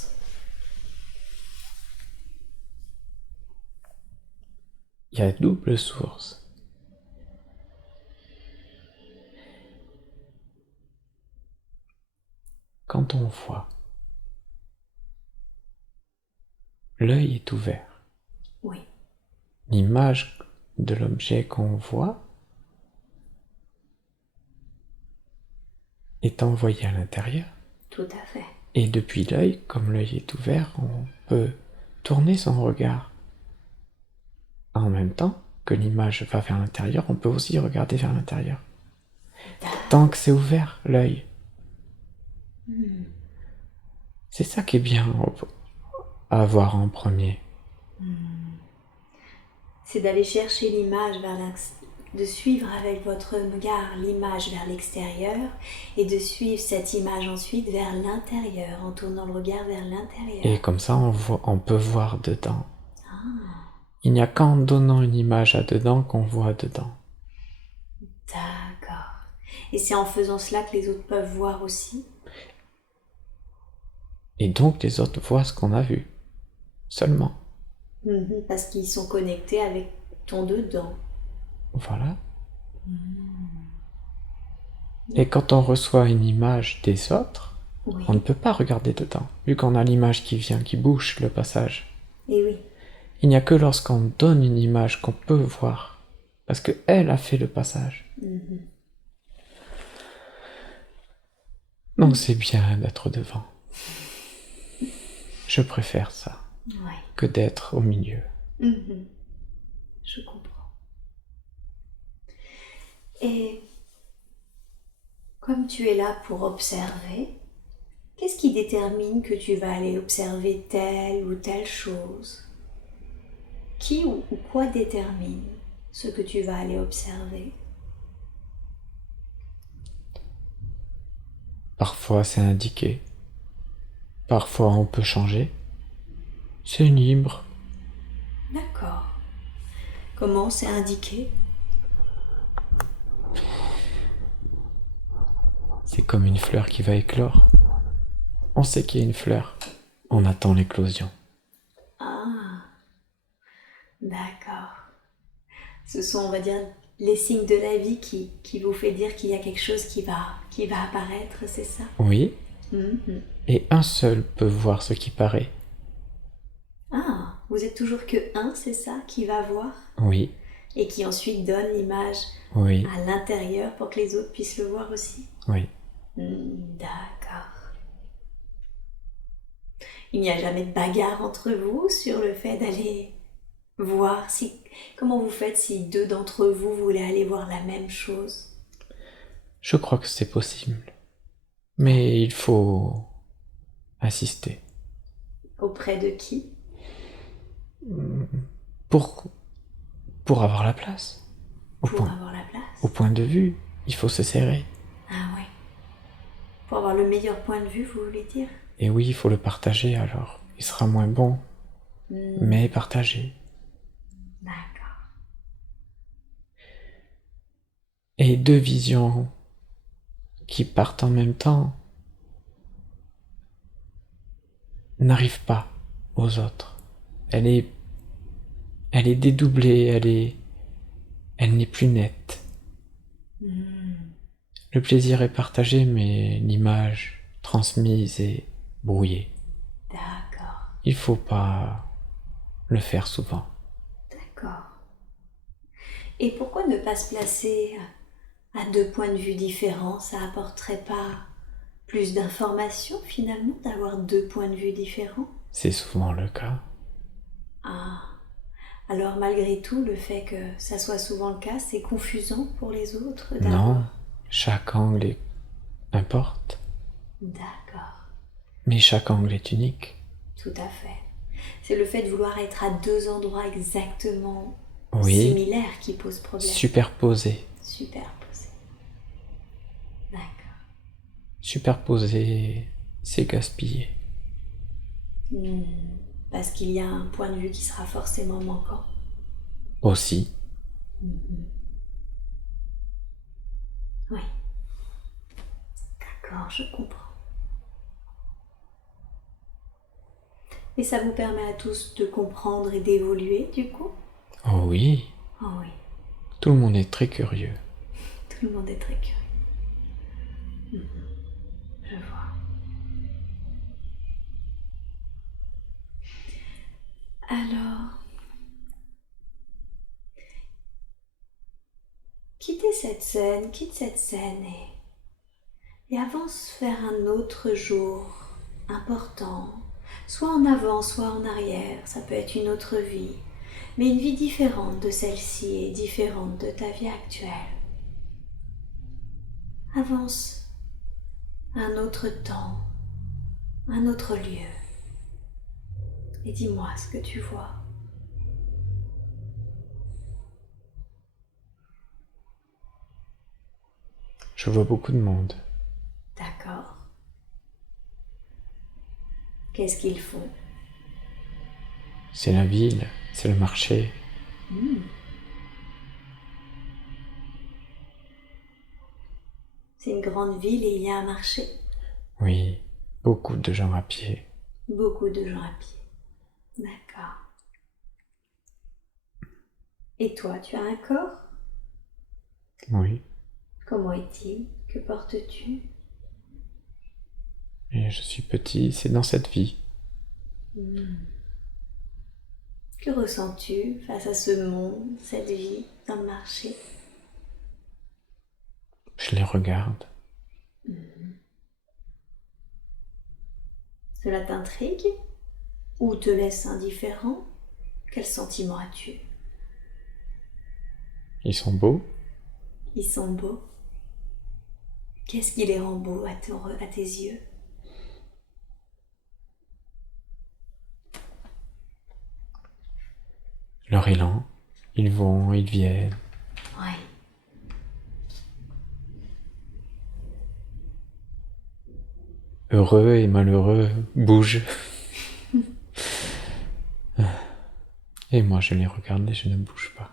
Il y a double source. Quand on voit, l'œil est ouvert. Oui. L'image de l'objet qu'on voit est envoyée à l'intérieur. Tout à fait. Et depuis l'œil, comme l'œil est ouvert, on peut tourner son regard. En même temps que l'image va vers l'intérieur, on peut aussi regarder vers l'intérieur. Tant que c'est ouvert, l'œil. C'est ça qui est bien à voir en premier. C'est d'aller chercher l'image de suivre avec votre regard l'image vers l'extérieur et de suivre cette image ensuite vers l'intérieur en tournant le regard vers l'intérieur. Et comme ça, on peut voir dedans. Il n'y a qu'en donnant une image à dedans qu'on voit dedans. D'accord. Et c'est en faisant cela que les autres peuvent voir aussi? Et donc les autres voient ce qu'on a vu. Seulement. Parce qu'ils sont connectés avec ton dedans. Voilà. Et quand on reçoit une image des autres, Oui. on ne peut pas regarder dedans, vu qu'on a l'image qui vient, qui bouche le passage. Et oui. Il n'y a que lorsqu'on donne une image qu'on peut voir, parce qu'elle a fait le passage. Donc c'est bien d'être devant. Je préfère ça que d'être au milieu. Je comprends. Et comme tu es là pour observer, qu'est-ce qui détermine que tu vas aller observer telle ou telle chose? Qui ou quoi détermine ce que tu vas aller observer? Parfois c'est indiqué, parfois on peut changer. C'est libre. D'accord. Comment c'est indiqué? C'est comme une fleur qui va éclore. On sait qu'il y a une fleur. On attend l'éclosion. Ah, d'accord. Ce sont, on va dire, les signes de la vie qui vous fait dire qu'il y a quelque chose qui va apparaître, c'est ça? Oui. Et un seul peut voir ce qui paraît. Ah, vous êtes toujours que un, c'est ça, qui va voir? Oui. Et qui ensuite donne l'image à l'intérieur pour que les autres puissent le voir aussi? Oui. D'accord. Il n'y a jamais de bagarre entre vous sur le fait d'aller voir comment vous faites si deux d'entre vous voulaient aller voir la même chose? Je crois que c'est possible. Mais il faut insister. Auprès de qui? Pour avoir la place. Avoir la place? Au point de vue, il faut se serrer. Ah ouais. Pour avoir le meilleur point de vue, vous voulez dire? Et oui, il faut le partager alors. Il sera moins bon, mais partagé. D'accord. Et deux visions qui partent en même temps n'arrivent pas aux autres. Elle est dédoublée, elle n'est plus nette. Le plaisir est partagé, mais l'image transmise est brouillée. D'accord. Il faut pas le faire souvent. D'accord. Et pourquoi ne pas se placer à deux points de vue différents? Ça apporterait pas plus d'informations finalement d'avoir deux points de vue différents? C'est souvent le cas. Ah. Alors malgré tout, le fait que ça soit souvent le cas, c'est confusant pour les autres? Non, chaque angle importe. D'accord. Mais chaque angle est unique. Tout à fait. C'est le fait de vouloir être à deux endroits exactement similaires qui pose problème. Superposé. Superposé. D'accord. Superposé, c'est gaspillé. Parce qu'il y a un point de vue qui sera forcément manquant. Aussi. Oui. D'accord, je comprends. Et ça vous permet à tous de comprendre et d'évoluer, du coup? Oh oui. Oh oui. Tout le monde est très curieux. Tout le monde est très curieux. Je vois. Alors, quitte cette scène et avance vers un autre jour important, soit en avant, soit en arrière, ça peut être une autre vie, mais une vie différente de celle-ci et différente de ta vie actuelle. Avance à un autre temps, un autre lieu, et dis-moi ce que tu vois. Je vois beaucoup de monde. D'accord. Qu'est-ce qu'ils font? C'est la ville, c'est le marché. C'est une grande ville et il y a un marché. Oui, beaucoup de gens à pied. Beaucoup de gens à pied. D'accord. Et toi, tu as un corps? Oui, Comment est-il? Que portes-tu? et je suis petit, c'est dans cette vie. Que ressens-tu face à ce monde, cette vie, dans le marché? Je les regarde. Cela t'intrigue? Ou te laisse indifférent? Quel sentiment as-tu? Ils sont beaux. Ils sont beaux. Qu'est-ce qui les rend beaux à tes yeux? Leur élan. Ils vont, ils viennent. Oui. Heureux et malheureux bougent. Et moi, je les regarde et je ne bouge pas.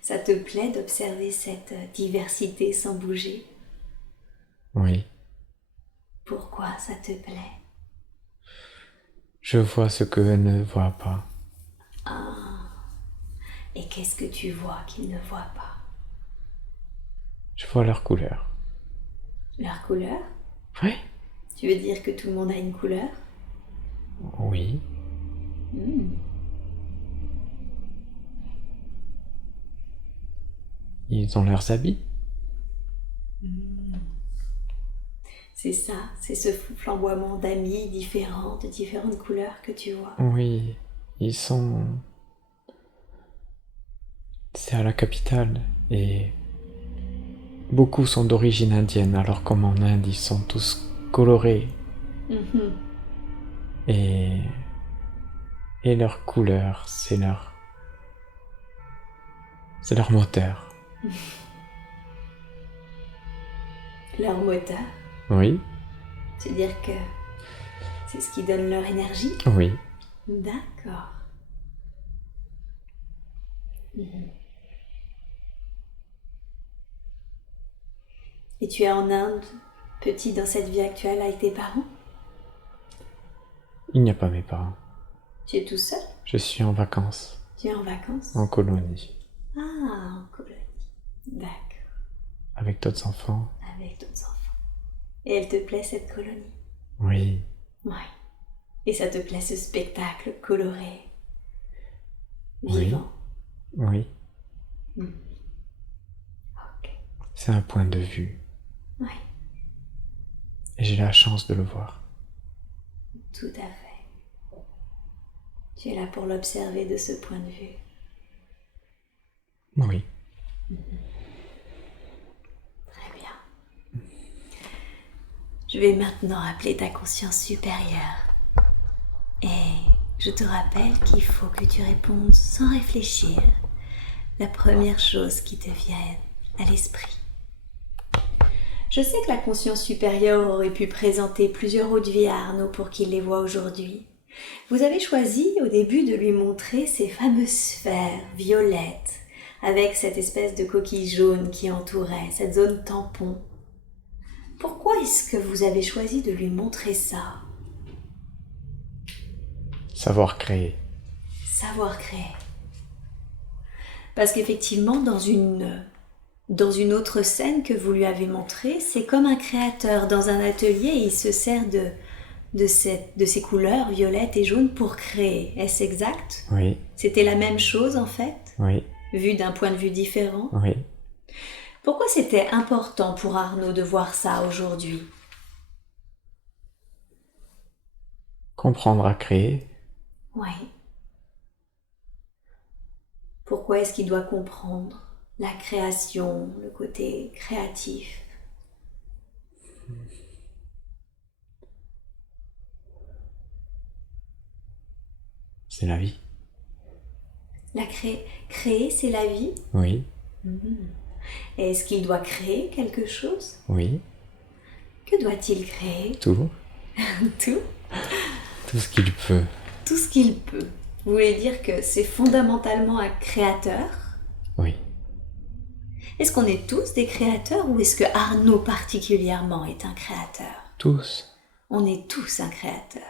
Ça te plaît d'observer cette diversité sans bouger? Oui, Pourquoi ça te plaît? je vois ce que ne voient pas. Et qu'est-ce que tu vois qu'ils ne voient pas? Je vois leur couleur. Leur couleur? Oui. Tu veux dire que tout le monde a une couleur? Oui. Ils ont leurs habits. C'est ça, c'est ce flamboiement d'amis différents, de différentes couleurs que tu vois. Oui, ils sont... C'est à la capitale et beaucoup sont d'origine indienne, alors comme en Inde, ils sont tous colorés. Et leur couleur, c'est leur moteur. Leur moteur, Oui, tu veux dire que c'est ce qui donne leur énergie? oui. D'accord. Et tu es en Inde, petit dans cette vie actuelle avec tes parents? Il n'y a pas mes parents. Tu es tout seul? Je suis en vacances, Tu es en vacances? en colonie, Ah, en colonie. D'accord. avec d'autres enfants. Avec d'autres enfants. Et elle te plaît cette colonie? Oui, Ouais. Et ça te plaît ce spectacle coloré, oui, vivant? oui. Ok. C'est un point de vue Ouais, et j'ai la chance de le voir. tout à fait. Tu es là pour l'observer de ce point de vue. Oui, Très bien. Je vais maintenant appeler ta conscience supérieure. Et je te rappelle qu'il faut que tu répondes sans réfléchir la première chose qui te vienne à l'esprit. Je sais que la conscience supérieure aurait pu présenter plusieurs autres vies à Arnaud pour qu'il les voie aujourd'hui. Vous avez choisi au début de lui montrer ces fameuses sphères violettes avec cette espèce de coquille jaune qui entourait, cette zone tampon. Pourquoi est-ce que vous avez choisi de lui montrer ça? Savoir créer. Savoir créer. Parce qu'effectivement, dans une autre scène que vous lui avez montrée, c'est comme un créateur dans un atelier, il se sert de ces couleurs violettes et jaunes pour créer. Est-ce exact? Oui. C'était la même chose en fait? Oui. Vu d'un point de vue différent? Oui. Pourquoi c'était important pour Arnaud de voir ça aujourd'hui? Comprendre à créer. Oui. Pourquoi est-ce qu'il doit comprendre la création, le côté créatif? C'est la vie. Créer, c'est la vie? Oui. Et est-ce qu'il doit créer quelque chose? Oui. Que doit-il créer? Tout. Tout? Tout ce qu'il peut. Tout ce qu'il peut. Vous voulez dire que c'est fondamentalement un créateur? Oui. Est-ce qu'on est tous des créateurs ou est-ce que Arnaud particulièrement est un créateur? Tous. On est tous un créateur.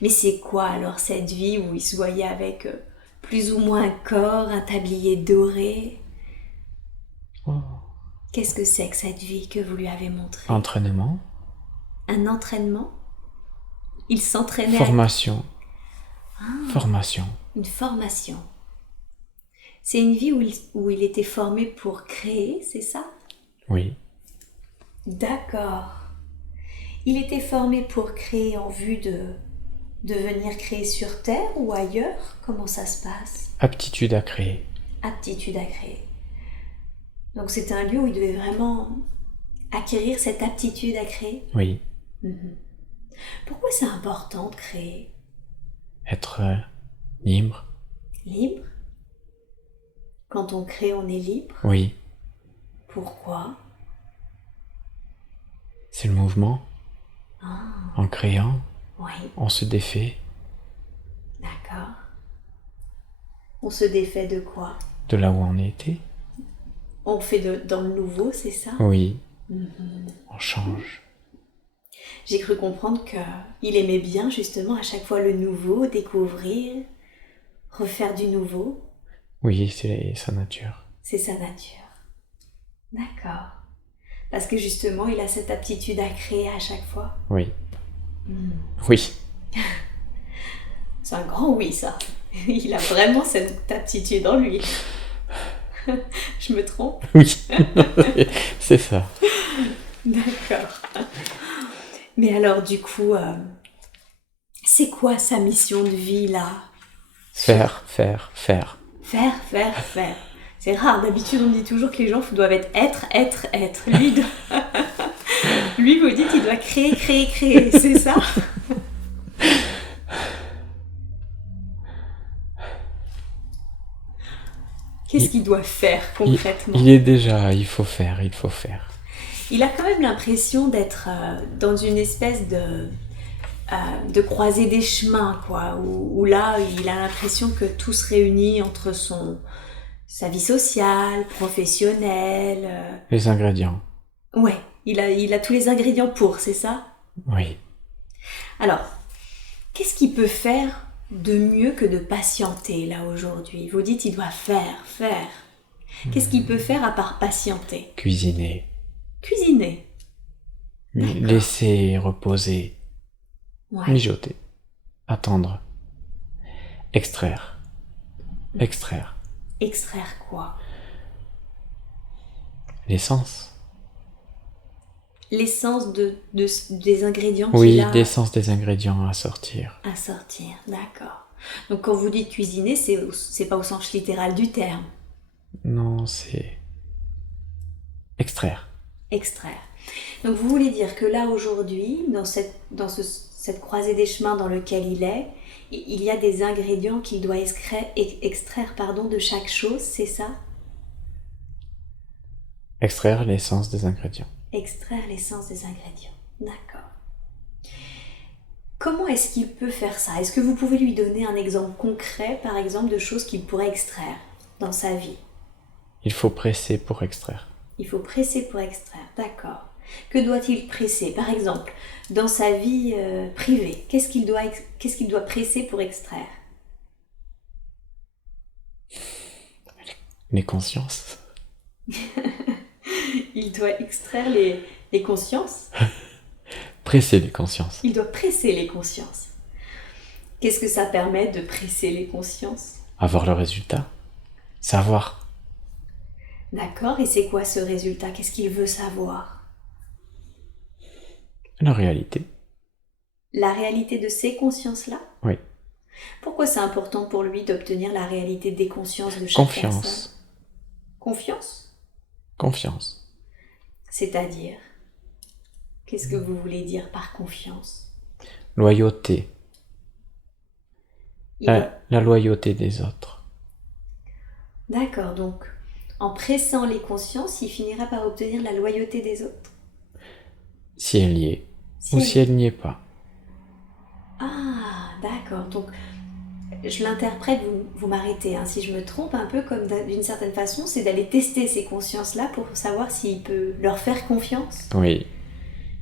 Mais c'est quoi alors cette vie où il se voyait avec plus ou moins un corps, un tablier doré? Oh. Qu'est-ce que c'est que cette vie que vous lui avez montrée? Entraînement. Un entraînement? Il s'entraînait Formation. Formation. Une formation. C'est une vie où il était formé pour créer, c'est ça? Oui. D'accord. Il était formé pour créer en vue de venir créer sur Terre ou ailleurs? Comment ça se passe? Aptitude à créer. Aptitude à créer. Donc c'est un lieu où il devait vraiment acquérir cette aptitude à créer? Oui. Pourquoi c'est important de créer? Être libre. Libre? Quand on crée, on est libre? Oui. Pourquoi? C'est le mouvement. En créant, Oui, on se défait d'accord. On se défait de quoi? de là où on était. On fait dans le nouveau, c'est ça? Oui. On change. J'ai cru comprendre qu'il aimait bien justement à chaque fois le nouveau, découvrir, refaire du nouveau. Oui, c'est sa nature. C'est sa nature. D'accord. Parce que justement, il a cette aptitude à créer à chaque fois. Oui. Oui. C'est un grand oui, ça. Il a vraiment cette aptitude en lui. Je me trompe? Oui. C'est ça. D'accord. Mais alors, du coup, c'est quoi sa mission de vie, là? Faire, faire, faire. Faire, faire, faire. C'est rare, d'habitude on dit toujours que les gens doivent être. Lui, vous dites, il doit créer, c'est ça? Qu'est-ce qu'il doit faire concrètement? Il est déjà, il faut faire. Il a quand même l'impression d'être dans une espèce de croiser des chemins, quoi, où là, il a l'impression que tout se réunit entre sa vie sociale, professionnelle. Les ingrédients. Ouais, il a tous les ingrédients pour, c'est ça? Oui. Alors, qu'est-ce qu'il peut faire de mieux que de patienter, là, aujourd'hui? Vous dites, il doit faire. Qu'est-ce qu'il peut faire à part patienter? Cuisiner. Cuisiner. Laisser reposer. Ouais. Mijoter. Attendre. Extraire. Extraire quoi? L'essence. L'essence des ingrédients Oui, qu'il a l'essence des ingrédients à sortir. à sortir, d'accord. Donc quand vous dites cuisiner, c'est pas au sens littéral du terme. Non, c'est extraire. Extraire. Donc vous voulez dire que là aujourd'hui, cette croisée des chemins dans lequel il y a des ingrédients qu'il doit extraire de chaque chose, c'est ça? Extraire l'essence des ingrédients. Extraire l'essence des ingrédients. D'accord. Comment est-ce qu'il peut faire ça? Est-ce que vous pouvez lui donner un exemple concret, par exemple, de choses qu'il pourrait extraire dans sa vie? Il faut presser pour extraire. Il faut presser pour extraire, d'accord. Que doit-il presser? Par exemple, dans sa vie privée, qu'est-ce qu'il doit presser pour extraire? Les consciences. Il doit extraire les consciences? Presser les consciences. Il doit presser les consciences. Qu'est-ce que ça permet de presser les consciences? Avoir le résultat. Savoir. D'accord, et c'est quoi ce résultat? Qu'est-ce qu'il veut savoir? La réalité. La réalité de ces consciences-là? Oui. Pourquoi c'est important pour lui d'obtenir la réalité des consciences de chaque personne? Confiance. Confiance. C'est-à-dire, qu'est-ce que vous voulez dire par confiance? Loyauté. La loyauté des autres. D'accord, donc en pressant les consciences, il finira par obtenir la loyauté des autres? Si elle y est. Ou si elle n'y est pas. Ah, d'accord. Donc, je l'interprète, vous m'arrêtez, si je me trompe un peu, comme d'une certaine façon, c'est d'aller tester ces consciences-là pour savoir s'il peut leur faire confiance. Oui.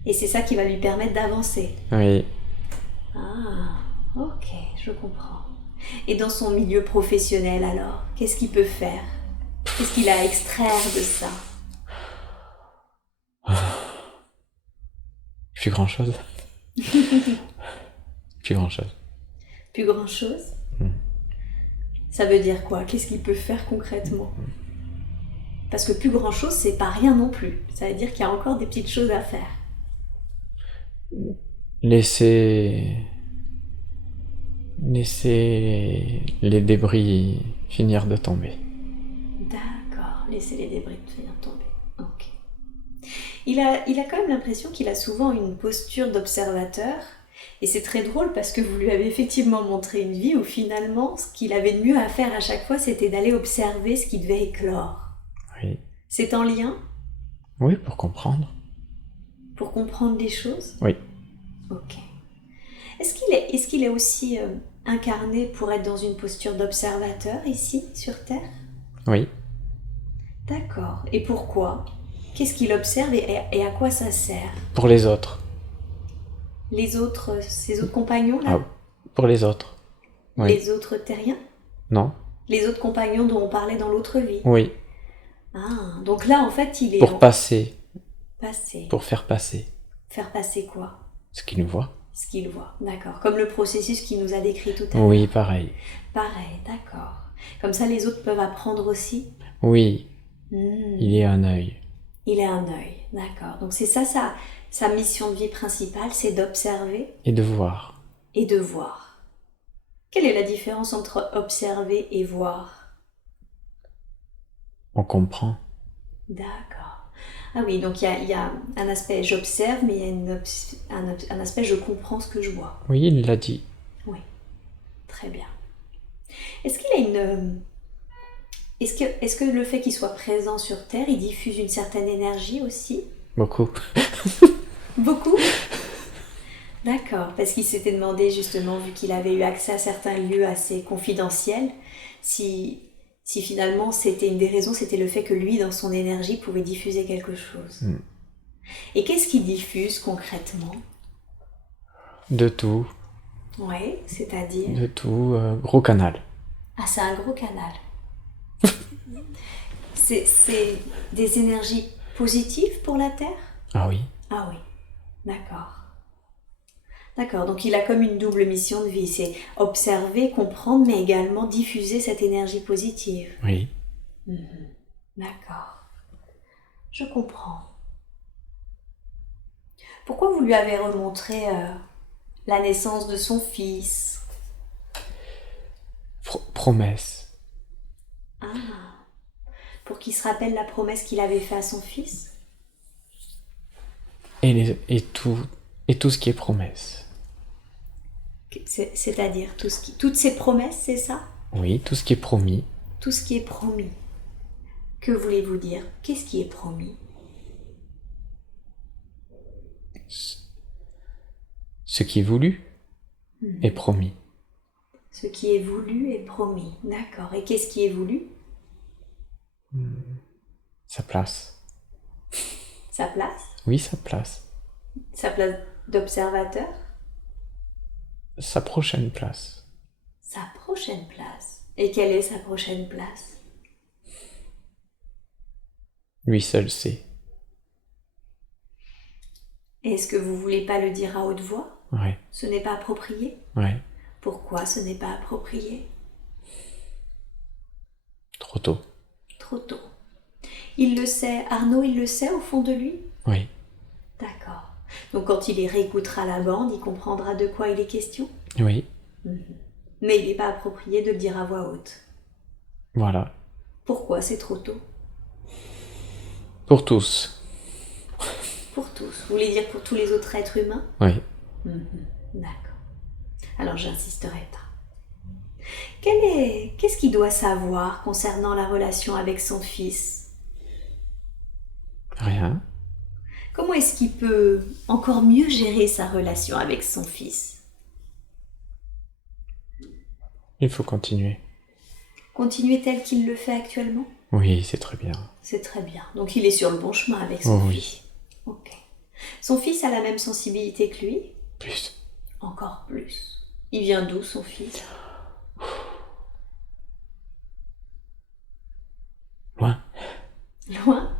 Et c'est ça qui va lui permettre d'avancer. Oui. Ah, ok, je comprends. Et dans son milieu professionnel alors, qu'est-ce qu'il peut faire? Qu'est-ce qu'il a à extraire de ça? Plus grand-chose. Plus grand-chose. Plus grand-chose? Ça veut dire quoi? Qu'est-ce qu'il peut faire concrètement? Parce que plus grand-chose, c'est pas rien non plus. Ça veut dire qu'il y a encore des petites choses à faire. Laisser les débris finir de tomber. D'accord, laisser les débris finir de tomber. Ok. Il a quand même l'impression qu'il a souvent une posture d'observateur. Et c'est très drôle parce que vous lui avez effectivement montré une vie où finalement, ce qu'il avait de mieux à faire à chaque fois, c'était d'aller observer ce qui devait éclore. Oui. C'est en lien? Oui, pour comprendre. Pour comprendre les choses? Oui. Ok. Est-ce qu'il est aussi incarné pour être dans une posture d'observateur ici, sur Terre? Oui. D'accord. Et pourquoi? Qu'est-ce qu'il observe et à quoi ça sert? Pour les autres. Ses autres compagnons là? Pour les autres. Oui. Les autres terriens? Non. Les autres compagnons dont on parlait dans l'autre vie? Oui. Ah, donc là en fait il est... Pour passer. Passer. Pour faire passer. Faire passer quoi? Ce qu'il voit. Ce qu'il voit, d'accord. Comme le processus qu'il nous a décrit tout à l'heure. Oui, pareil. Pareil, d'accord. Comme ça les autres peuvent apprendre aussi? Oui. Il est un œil. Il est un œil, d'accord. Donc c'est ça sa mission de vie principale, c'est d'observer. Et de voir. Et de voir. Quelle est la différence entre observer et voir? On comprend. D'accord. Ah oui, donc il y a un aspect j'observe, mais il y a un aspect je comprends ce que je vois. Oui, il l'a dit. Oui, très bien. Est-ce qu'il a une... Est-ce que le fait qu'il soit présent sur Terre, il diffuse une certaine énergie aussi? Beaucoup. Beaucoup? D'accord, parce qu'il s'était demandé justement, vu qu'il avait eu accès à certains lieux assez confidentiels, si finalement c'était une des raisons, c'était le fait que lui, dans son énergie, pouvait diffuser quelque chose. Et qu'est-ce qu'il diffuse concrètement? De tout. Oui, c'est-à-dire? De tout, gros canal. Ah, c'est un gros canal. C'est des énergies positives pour la Terre? Ah oui. Ah oui, d'accord. D'accord, donc il a comme une double mission de vie, c'est observer, comprendre, mais également diffuser cette énergie positive. Oui. D'accord, je comprends. Pourquoi vous lui avez remontré la naissance de son fils? Promesse. Ah, pour qu'il se rappelle la promesse qu'il avait faite à son fils? et tout ce qui est promesse. C'est-à-dire toutes ces promesses, c'est ça? Oui, tout ce qui est promis. Tout ce qui est promis. Que voulez-vous dire? Qu'est-ce qui est promis? Ce qui est voulu est promis. Ce qui est voulu est promis. D'accord. Et qu'est-ce qui est voulu? Sa place. Sa place? Oui, sa place. Sa place d'observateur? Sa prochaine place. Sa prochaine place. Et quelle est sa prochaine place? Lui seul sait. Est-ce que vous voulez pas le dire à haute voix? Ouais, Ce n'est pas approprié? ouais. Pourquoi ce n'est pas approprié? Trop tôt. Trop tôt. Il le sait, Arnaud, il le sait au fond de lui? Oui, D'accord. Donc quand il réécoutera la bande, il comprendra de quoi il est question? oui. Mais il n'est pas approprié de le dire à voix haute. Voilà. Pourquoi c'est trop tôt? Pour tous. Pour tous. Vous voulez dire pour tous les autres êtres humains? Oui. D'accord. Alors j'insisterai pas. Qu'est-ce qu'il doit savoir concernant la relation avec son fils? Rien. Comment est-ce qu'il peut encore mieux gérer sa relation avec son fils? Il faut continuer. Continuer tel qu'il le fait actuellement? Oui, c'est très bien. C'est très bien. Donc il est sur le bon chemin avec son Oh, fils. Ok. Son fils a la même sensibilité que lui? Plus. Encore plus. Il vient d'où son fils? Loin. Loin?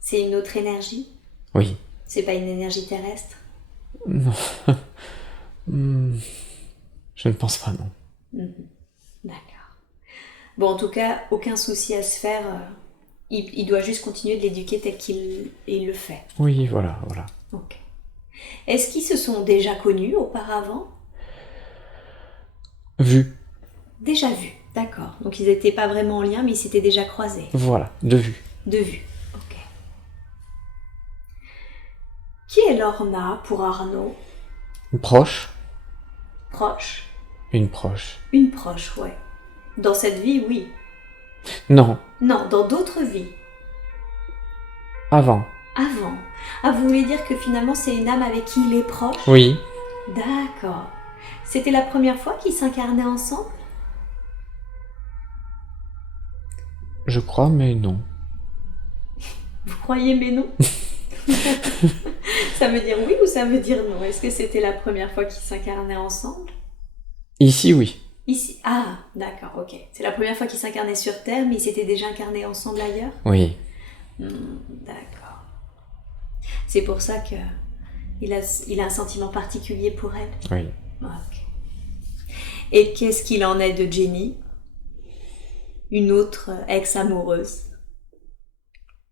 C'est une autre énergie? Oui. C'est pas une énergie terrestre? Non. Je ne pense pas, non. D'accord. Bon, en tout cas, aucun souci à se faire. Il doit juste continuer de l'éduquer tel qu'il le fait. Oui, voilà, voilà. Ok. Est-ce qu'ils se sont déjà connus auparavant? Vue. Déjà vus, d'accord. Donc ils n'étaient pas vraiment en lien, mais ils s'étaient déjà croisés. Voilà, de vue. De vue, ok. Qui est Lorna pour Arnaud? Une proche. Proche? Une proche. Une proche, ouais. Dans cette vie, oui. Non, Non, dans d'autres vies. avant. Avant. Ah, vous voulez dire que finalement c'est une âme avec qui il est proche? Oui. D'accord. C'était la première fois qu'ils s'incarnaient ensemble? Je crois, mais non. Vous croyez mais non? Ça veut dire oui ou ça veut dire non? Est-ce que c'était la première fois qu'ils s'incarnaient ensemble? Ici, oui. Ici. Ah, d'accord, ok. C'est la première fois qu'ils s'incarnaient sur Terre, mais ils s'étaient déjà incarnés ensemble ailleurs? Oui. D'accord. C'est pour ça que il a un sentiment particulier pour elle? Oui. Ok. Et qu'est-ce qu'il en est de Jenny? Une autre ex-amoureuse?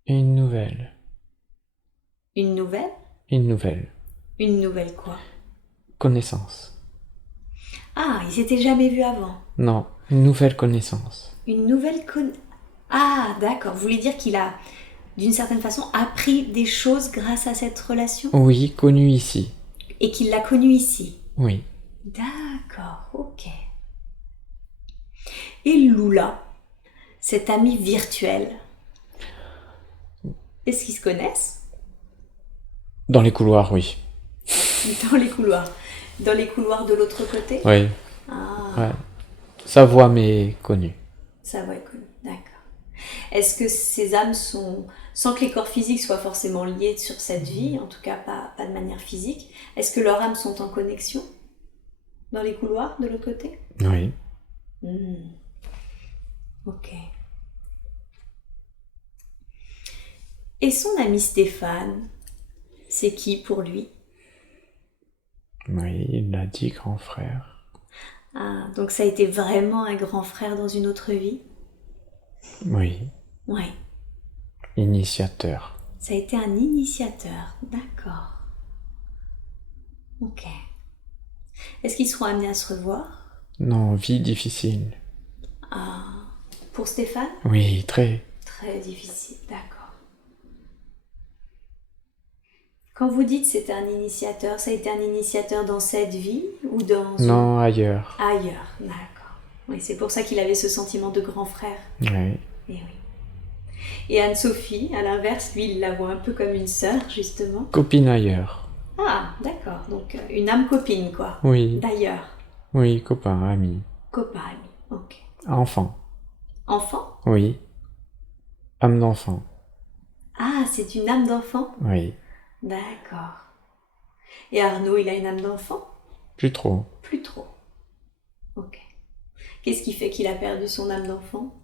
Une nouvelle. Une nouvelle? Une nouvelle. Une nouvelle quoi? Connaissance. Ah, ils s'étaient jamais vus avant. Non, une nouvelle connaissance. Une nouvelle Ah, d'accord. Vous voulez dire qu'il a, d'une certaine façon, appris des choses grâce à cette relation? Oui, connue ici. Et qu'il l'a connue ici? Oui. D'accord, ok. Et Lula, cette amie virtuelle, est-ce qu'ils se connaissent? Dans les couloirs, oui. Dans les couloirs. Dans les couloirs de l'autre côté? Oui. Ah, Ouais. Sa voix m'est connue. ça va être connu, d'accord. Est-ce que ces âmes sont, sans que les corps physiques soient forcément liés sur cette vie, en tout cas pas de manière physique, est-ce que leurs âmes sont en connexion dans les couloirs de l'autre côté? Oui. Ok. Et son ami Stéphane, c'est qui pour lui? Oui, il l'a dit, grand frère. Ah, donc ça a été vraiment un grand frère dans une autre vie? Oui. Ouais. Initiateur. Ça a été un initiateur, d'accord. Ok. Est-ce qu'ils seront amenés à se revoir? Non, vie difficile. Ah, pour Stéphane? Oui, très. Très difficile, d'accord. Quand vous dites c'est un initiateur, ça a été un initiateur dans cette vie ou dans Non, ailleurs. ailleurs, d'accord. Oui, c'est pour ça qu'il avait ce sentiment de grand frère. Oui. Et oui. Et Anne-Sophie, à l'inverse, lui, il la voit un peu comme une sœur, justement. Copine ailleurs. Ah, d'accord. Donc, une âme copine, quoi. Oui. D'ailleurs. Oui, copain, ami. Copain, ami. Ok. Enfant. Enfant? Oui. Âme d'enfant. Ah, c'est une âme d'enfant? Oui. D'accord. Et Arnaud, il a une âme d'enfant? Plus trop. Plus trop. Ok. Qu'est-ce qui fait qu'il a perdu son âme d'enfant?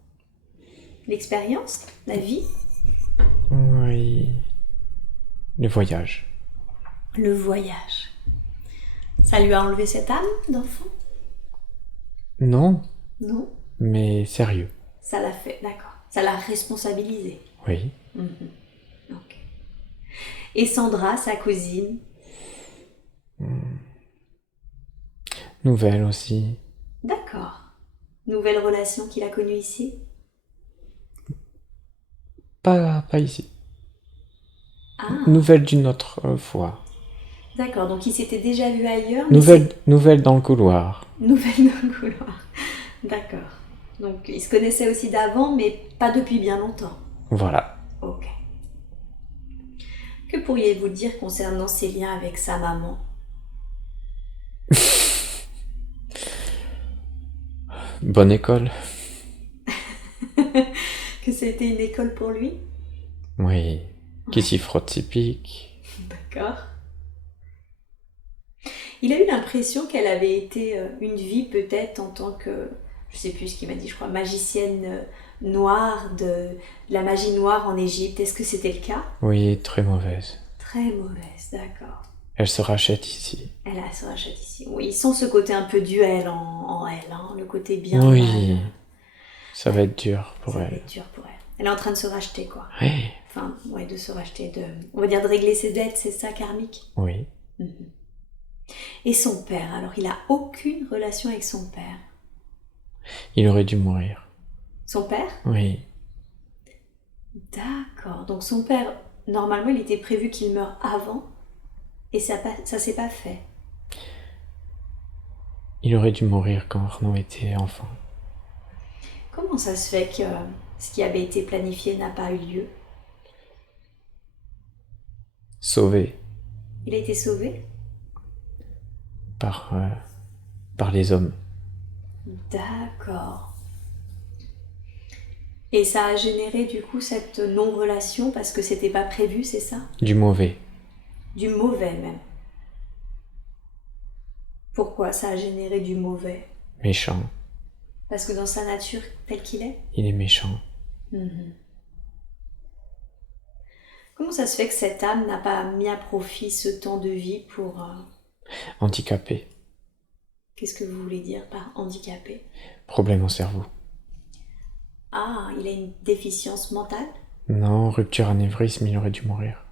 L'expérience? La vie? Oui. Le voyage. Le voyage. Ça lui a enlevé cette âme d'enfant? Non, Non? mais sérieux. Ça l'a fait, d'accord. Ça l'a responsabilisé. Oui. Ok. Et Sandra, sa cousine? Nouvelle aussi. D'accord. Nouvelle relation qu'il a connue ici? Pas ici. Ah, Nouvelle d'une autre fois. d'accord. Donc il s'était déjà vu ailleurs, mais Nouvelle dans le couloir. nouvelle dans le couloir. D'accord. Donc il se connaissait aussi d'avant, mais pas depuis bien longtemps. Voilà. Ok. Que pourriez-vous dire concernant ses liens avec sa maman? Bonne école. Que c'était une école pour lui? Oui. Qui s'y frotte s'y pique. D'accord. Il a eu l'impression qu'elle avait été une vie peut-être en tant que, je sais plus ce qu'il m'a dit, je crois, magicienne noire de la magie noire en Égypte. Est-ce que c'était le cas? Oui, très mauvaise. Très mauvaise, d'accord. Elle se rachète ici. Elle a se rachète ici. Oui, ils sont ce côté un peu duel en elle, hein, le côté bien Oui. mal. Ça va être dur pour Ça va elle. être dur pour elle. Elle est en train de se racheter, quoi. Oui. Enfin, ouais, de se racheter, on va dire de régler ses dettes, c'est ça, karmique. Oui. Et son père, alors il a aucune relation avec son père. Il aurait dû mourir. Son père? Oui. D'accord. Donc son père, normalement, il était prévu qu'il meure avant, et ça s'est pas fait. Il aurait dû mourir quand Arnaud était enfant. Comment ça se fait que ce qui avait été planifié n'a pas eu lieu? Sauvé Il a été sauvé? par les hommes. D'accord. Et ça a généré du coup cette non-relation parce que c'était pas prévu, c'est ça? Du mauvais. Du mauvais même. Pourquoi ça a généré du mauvais? Méchant. Parce que dans sa nature tel qu'il est? Il est méchant. Comment ça se fait que cette âme n'a pas mis à profit ce temps de vie pour... Handicapé. Qu'est-ce que vous voulez dire par handicapé? Problème au cerveau. Ah, il a une déficience mentale? Non, rupture anévrisme, il aurait dû mourir.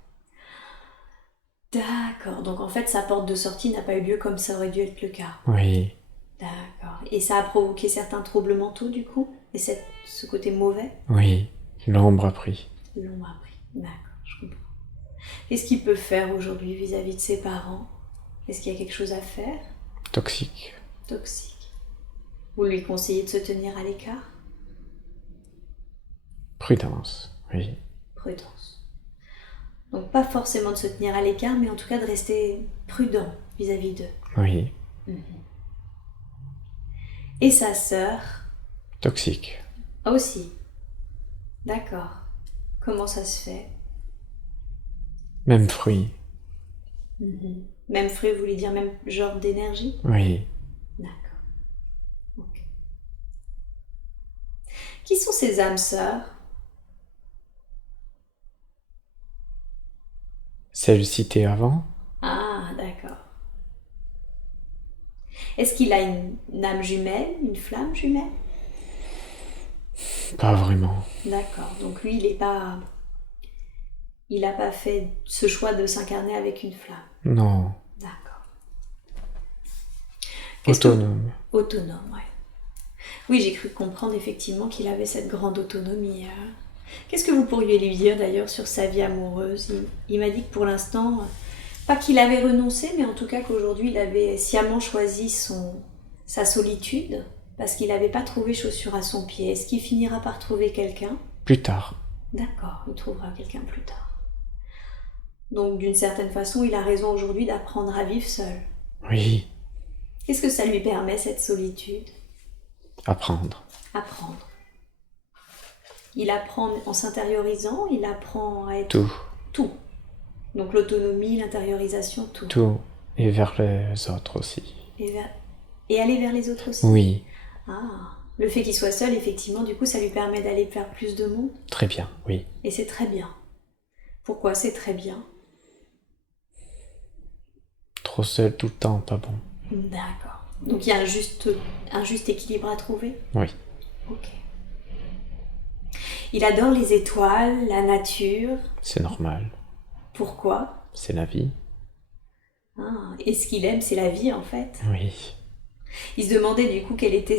D'accord, donc en fait sa porte de sortie n'a pas eu lieu comme ça aurait dû être le cas. Oui. D'accord. Et ça a provoqué certains troubles mentaux du coup? Et ce côté mauvais? Oui. L'ombre a pris. L'ont appris. D'accord, je comprends. Qu'est-ce qu'il peut faire aujourd'hui vis-à-vis de ses parents? Est-ce qu'il y a quelque chose à faire? Toxique. Toxique. Vous lui conseillez de se tenir à l'écart? Prudence. Oui. Prudence. Donc pas forcément de se tenir à l'écart, mais en tout cas de rester prudent vis-à-vis d'eux. Oui. Et sa sœur? Toxique. Aussi. D'accord. Comment ça se fait? Même fruit. Même fruit, vous voulez dire même genre d'énergie? Oui. D'accord. Ok. Qui sont ces âmes sœurs? Celle citée avant? Ah, d'accord. Est-ce qu'il a une âme jumelle, une flamme jumelle? Pas vraiment. D'accord. Donc lui, il n'a pas fait ce choix de s'incarner avec une flamme. Non. D'accord. Autonome. Autonome, ouais. Oui, j'ai cru comprendre effectivement qu'il avait cette grande autonomie. Qu'est-ce que vous pourriez lui dire d'ailleurs sur sa vie amoureuse? Il m'a dit que pour l'instant, Pas qu'il avait renoncé, mais en tout cas qu'aujourd'hui il avait sciemment choisi sa solitude parce qu'il n'avait pas trouvé chaussure à son pied. Est-ce qu'il finira par trouver quelqu'un? Plus tard. D'accord, il trouvera quelqu'un plus tard. Donc d'une certaine façon, il a raison aujourd'hui d'apprendre à vivre seul. Oui. Qu'est-ce que ça lui permet, cette solitude? Apprendre. Apprendre. Il apprend en s'intériorisant, il apprend à être... Tout. Tout. Donc l'autonomie, l'intériorisation, tout. Tout. Et vers les autres aussi. Et aller vers les autres aussi. Oui. Ah, le fait qu'il soit seul, effectivement, du coup, ça lui permet d'aller vers plus de monde. Très bien, oui. Et c'est très bien. Pourquoi c'est très bien? Trop seul tout le temps, pas bon. D'accord. Donc il y a un juste équilibre à trouver? Oui. Ok. Il adore les étoiles, la nature. C'est normal. Pourquoi? C'est la vie. Ah, et ce qu'il aime, c'est la vie, en fait. Oui. Il se demandait du coup quelle était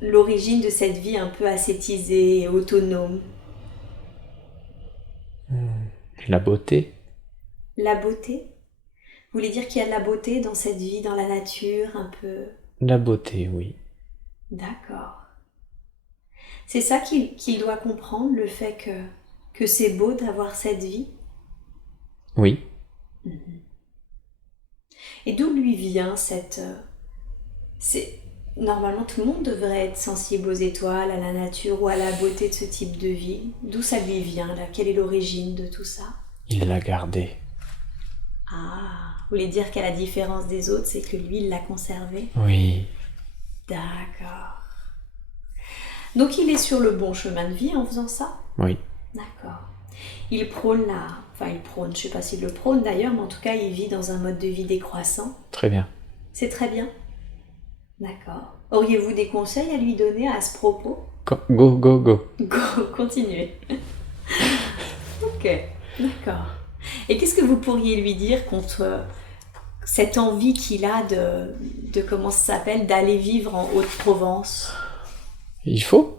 l'origine de cette vie un peu ascétisée et autonome. La beauté. La beauté? Vous voulez dire qu'il y a de la beauté dans cette vie, dans la nature, un peu... La beauté, oui. D'accord. C'est ça qu'il doit comprendre, le fait que c'est beau d'avoir cette vie? Oui. Et d'où lui vient Normalement, tout le monde devrait être sensible aux étoiles, à la nature ou à la beauté de ce type de vie. D'où ça lui vient, là? Quelle est l'origine de tout ça? Il l'a gardé. Ah, vous voulez dire qu'à la différence des autres, c'est que lui, il l'a conservé? Oui. D'accord. Donc il est sur le bon chemin de vie en faisant ça? Oui. D'accord. Il prône je ne sais pas s'il le prône d'ailleurs, mais en tout cas, il vit dans un mode de vie décroissant. Très bien. C'est très bien. D'accord. Auriez-vous des conseils à lui donner à ce propos? Go, go, go. Go, continuez. Ok, d'accord. Et qu'est-ce que vous pourriez lui dire contre cette envie qu'il a de comment ça s'appelle, d'aller vivre en Haute-Provence? Il faut.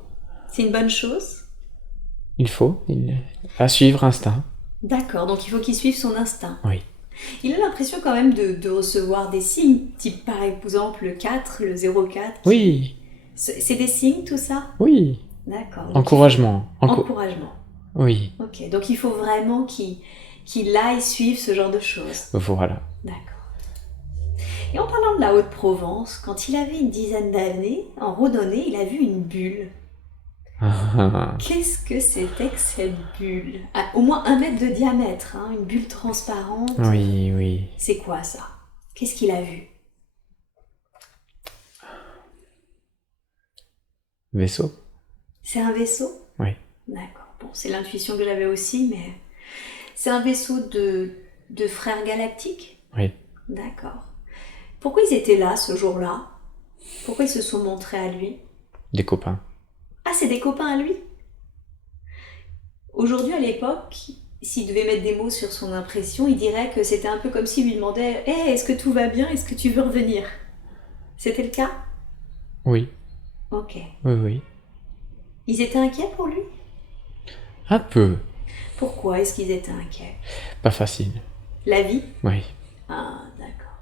C'est une bonne chose? Il faut. À suivre instinct. D'accord, donc il faut qu'il suive son instinct. Oui. Il a l'impression quand même de recevoir des signes, type par exemple le 4, le 04. Oui. C'est des signes tout ça? Oui. D'accord. Encouragement. Encouragement. Oui. Ok, donc il faut vraiment qu'il aille suivre ce genre de choses. Voilà. D'accord. Et en parlant de la Haute-Provence, quand il avait une dizaine d'années, en randonnée, il a vu une bulle. Qu'est-ce que c'était que cette bulle? Au moins 1 mètre de diamètre, hein, une bulle transparente. Oui, oui. C'est quoi ça? Qu'est-ce qu'il a vu? Vaisseau. C'est un vaisseau? Oui. D'accord. Bon, c'est l'intuition que j'avais aussi, mais c'est un vaisseau de frères galactiques? Oui. D'accord. Pourquoi ils étaient là ce jour-là? Pourquoi ils se sont montrés à lui? Des copains. Ah, c'est des copains à lui? Aujourd'hui, à l'époque, s'il devait mettre des mots sur son impression, il dirait que c'était un peu comme s'il lui demandait « Hey, est-ce que tout va bien? Est-ce que tu veux revenir ?» C'était le cas? Oui. Ok. Oui, oui. Ils étaient inquiets pour lui? Un peu. Pourquoi est-ce qu'ils étaient inquiets? Pas facile. La vie? Oui. Ah, d'accord.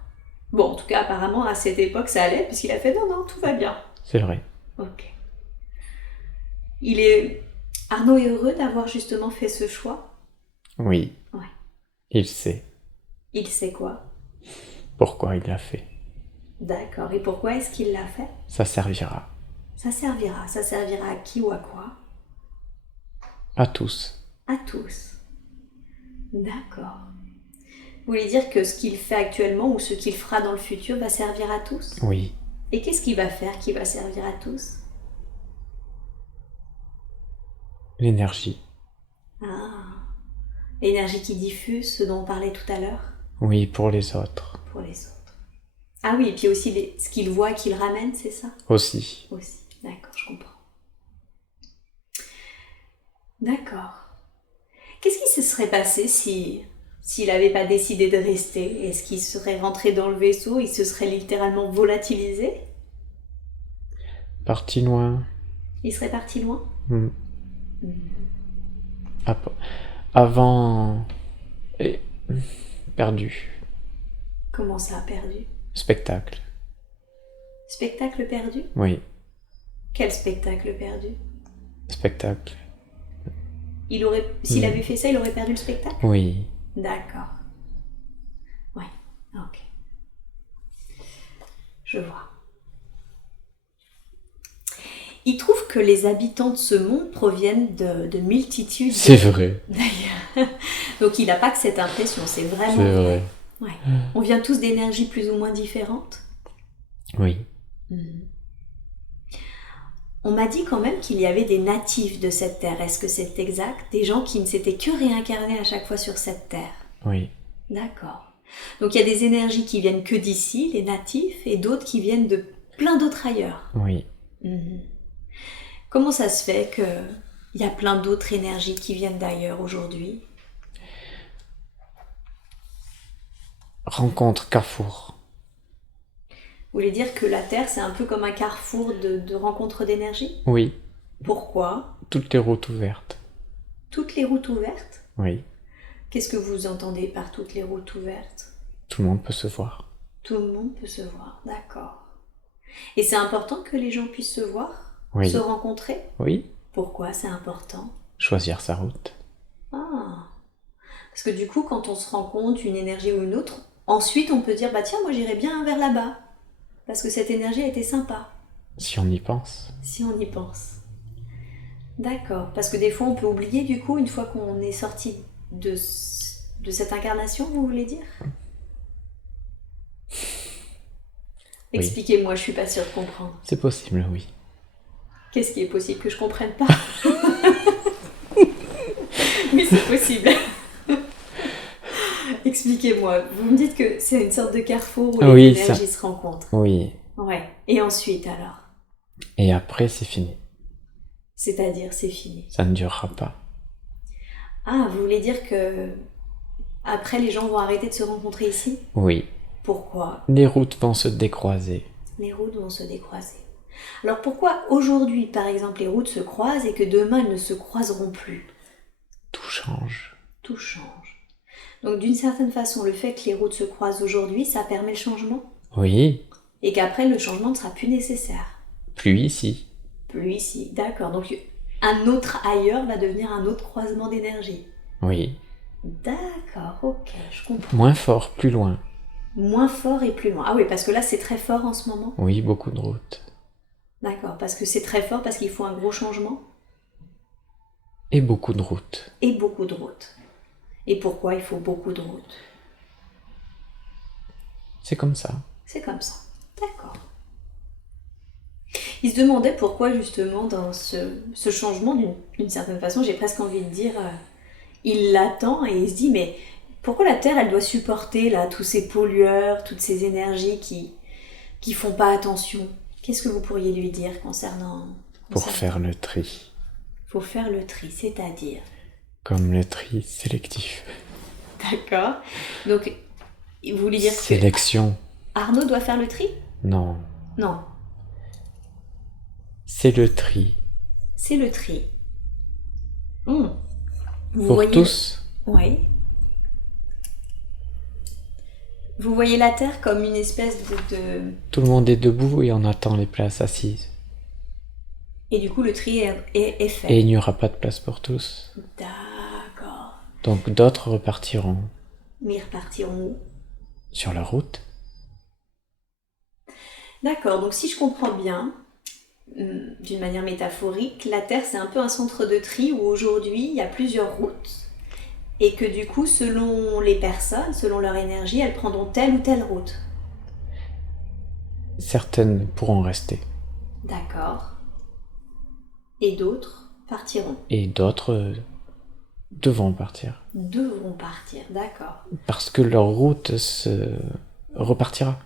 Bon, en tout cas, apparemment, à cette époque, ça allait, puisqu'il a fait « Non, non, tout va bien. » C'est vrai. Ok. Arnaud est heureux d'avoir justement fait ce choix? Oui. Ouais. Il sait. Il sait quoi? Pourquoi il l'a fait. D'accord. Et pourquoi est-ce qu'il l'a fait? Ça servira. Ça servira. Ça servira à qui ou à quoi? À tous. À tous. D'accord. Vous voulez dire que ce qu'il fait actuellement ou ce qu'il fera dans le futur va servir à tous? Oui. Et qu'est-ce qu'il va faire qui va servir à tous? L'énergie. Ah. L'énergie qui diffuse, ce dont on parlait tout à l'heure? Oui, pour les autres. Pour les autres. Ah oui, et puis aussi ce qu'il voit, qu'il ramène, c'est ça? Aussi. Aussi. D'accord, je comprends. D'accord. Qu'est-ce qui se serait passé s'il n'avait pas décidé de rester? Est-ce qu'il serait rentré dans le vaisseau? Il se serait littéralement volatilisé? Parti loin. Il serait parti loin? Avant... Et... perdu. Comment ça, perdu? Spectacle. Spectacle perdu? Oui, Quel spectacle perdu? spectacle. S'il avait fait ça, il aurait perdu le spectacle? Oui, D'accord. Ouais, ok. Je vois. Il trouve que les habitants de ce monde proviennent de multitudes. c'est vrai. D'ailleurs. Donc il n'a pas que cette impression, c'est vraiment C'est vrai. Ouais. On vient tous d'énergies plus ou moins différentes. Oui, On m'a dit quand même qu'il y avait des natifs de cette terre. Est-ce que c'est exact? Des gens qui ne s'étaient que réincarnés à chaque fois sur cette terre. oui. D'accord. Donc il y a des énergies qui viennent que d'ici, les natifs, et d'autres qui viennent de plein d'autres ailleurs. Oui. Comment ça se fait qu'il y a plein d'autres énergies qui viennent d'ailleurs aujourd'hui? Rencontre Carrefour. Vous voulez dire que la Terre, c'est un peu comme un carrefour de rencontres d'énergie? Oui, Pourquoi? toutes les routes ouvertes. Toutes les routes ouvertes? Oui, Qu'est-ce que vous entendez par toutes les routes ouvertes? tout le monde peut se voir. Tout le monde peut se voir, d'accord. Et c'est important que les gens puissent se voir, Oui. se rencontrer? Oui, Pourquoi c'est important? choisir sa route. Ah, parce que du coup, quand on se rend compte une énergie ou une autre, ensuite on peut dire, bah tiens, moi j'irais bien vers là-bas, parce que cette énergie a été sympa, Si on y pense. si on y pense. D'accord, parce que des fois on peut oublier du coup, une fois qu'on est sorti de cette incarnation, vous voulez dire? Oui. Expliquez-moi, je suis pas sûre de comprendre. C'est possible, oui. Qu'est-ce qui est possible que je comprenne pas? Mais c'est possible. Expliquez-moi. Vous me dites que c'est une sorte de carrefour où les Oui, énergies se rencontrent. Oui. Ouais. Et ensuite alors? Et après, c'est fini. C'est-à-dire, c'est fini. Ça ne durera pas. Ah, vous voulez dire que après les gens vont arrêter de se rencontrer ici? Oui. Pourquoi? Les routes vont se décroiser. Les routes vont se décroiser. Alors pourquoi aujourd'hui, par exemple, les routes se croisent et que demain elles ne se croiseront plus? Tout change. Tout change. Donc d'une certaine façon, le fait que les routes se croisent aujourd'hui, ça permet le changement? Oui. Et qu'après le changement ne sera plus nécessaire? Plus ici. Plus ici, d'accord. Donc un autre ailleurs va devenir un autre croisement d'énergie. Oui. D'accord, ok, je comprends. Moins fort, plus loin. Moins fort et plus loin. Ah oui, parce que là c'est très fort en ce moment. Oui, beaucoup de routes. D'accord, parce que c'est très fort, parce qu'il faut un gros changement. Et beaucoup de routes. Et beaucoup de routes. Et pourquoi il faut beaucoup de routes? C'est comme ça. C'est comme ça. D'accord. Il se demandait pourquoi justement dans ce changement, d'une certaine façon, j'ai presque envie de dire, il l'attend et il se dit, mais pourquoi la Terre, elle doit supporter là tous ces pollueurs, toutes ces énergies qui font pas attention? Qu'est-ce que vous pourriez lui dire concernant... Pour faire le tri. Faut faire le tri, c'est-à-dire... Comme le tri sélectif. D'accord. Donc, vous voulez dire Sélection. que Arnaud doit faire le tri? Non. Non. C'est le tri. C'est le tri. Vous Pour voyez... tous. Oui. Vous voyez la Terre comme une espèce de... Tout le monde est debout et on attend les places assises. Et du coup, le tri est fait. Et il n'y aura pas de place pour tous. D'accord. Donc d'autres repartiront. Mais ils repartiront où? Sur la route. D'accord, donc si je comprends bien, d'une manière métaphorique, la Terre c'est un peu un centre de tri où aujourd'hui il y a plusieurs routes et que du coup selon les personnes, selon leur énergie, elles prendront telle ou telle route. Certaines pourront rester. D'accord. Et d'autres partiront. Et d'autres devront partir. Devront partir, d'accord. Parce que leur route se repartira.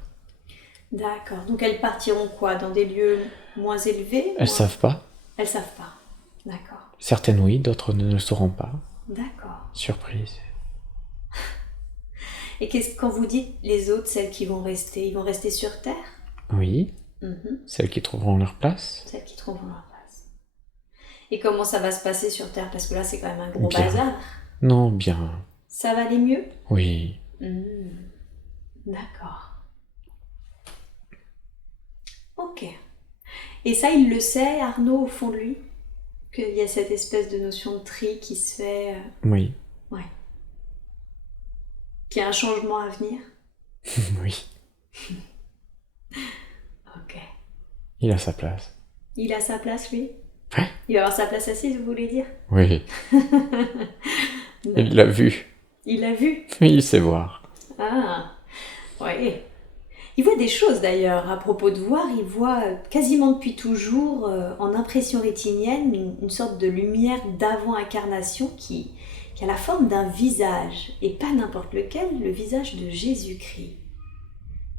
D'accord. Donc elles partiront quoi? Dans des lieux moins élevés? Elles savent pas. Elles savent pas. D'accord. Certaines oui, d'autres ne le sauront pas. D'accord. Surprise. Et quand vous dites les autres, celles qui vont rester, ils vont rester sur Terre? Oui. Celles qui trouveront leur place. Celles qui trouveront leur place. Et comment ça va se passer sur Terre? Parce que là, c'est quand même un gros Bien. bazar. Non, bien. Ça va aller mieux? Oui. D'accord. Ok. Et ça, il le sait, Arnaud, au fond de lui? Qu'il y a cette espèce de notion de tri qui se fait... Oui, Ouais. Qu'il y a un changement à venir? oui, Ok. il a sa place. Il a sa place, lui? Ouais. Il va avoir sa place assise, vous voulez dire? Oui, il l'a vu. Il l'a vu? Il sait voir. Ah, ouais. Il voit des choses d'ailleurs, à propos de voir, il voit quasiment depuis toujours, en impression rétinienne, une sorte de lumière d'avant-incarnation qui a la forme d'un visage, et pas n'importe lequel, le visage de Jésus-Christ.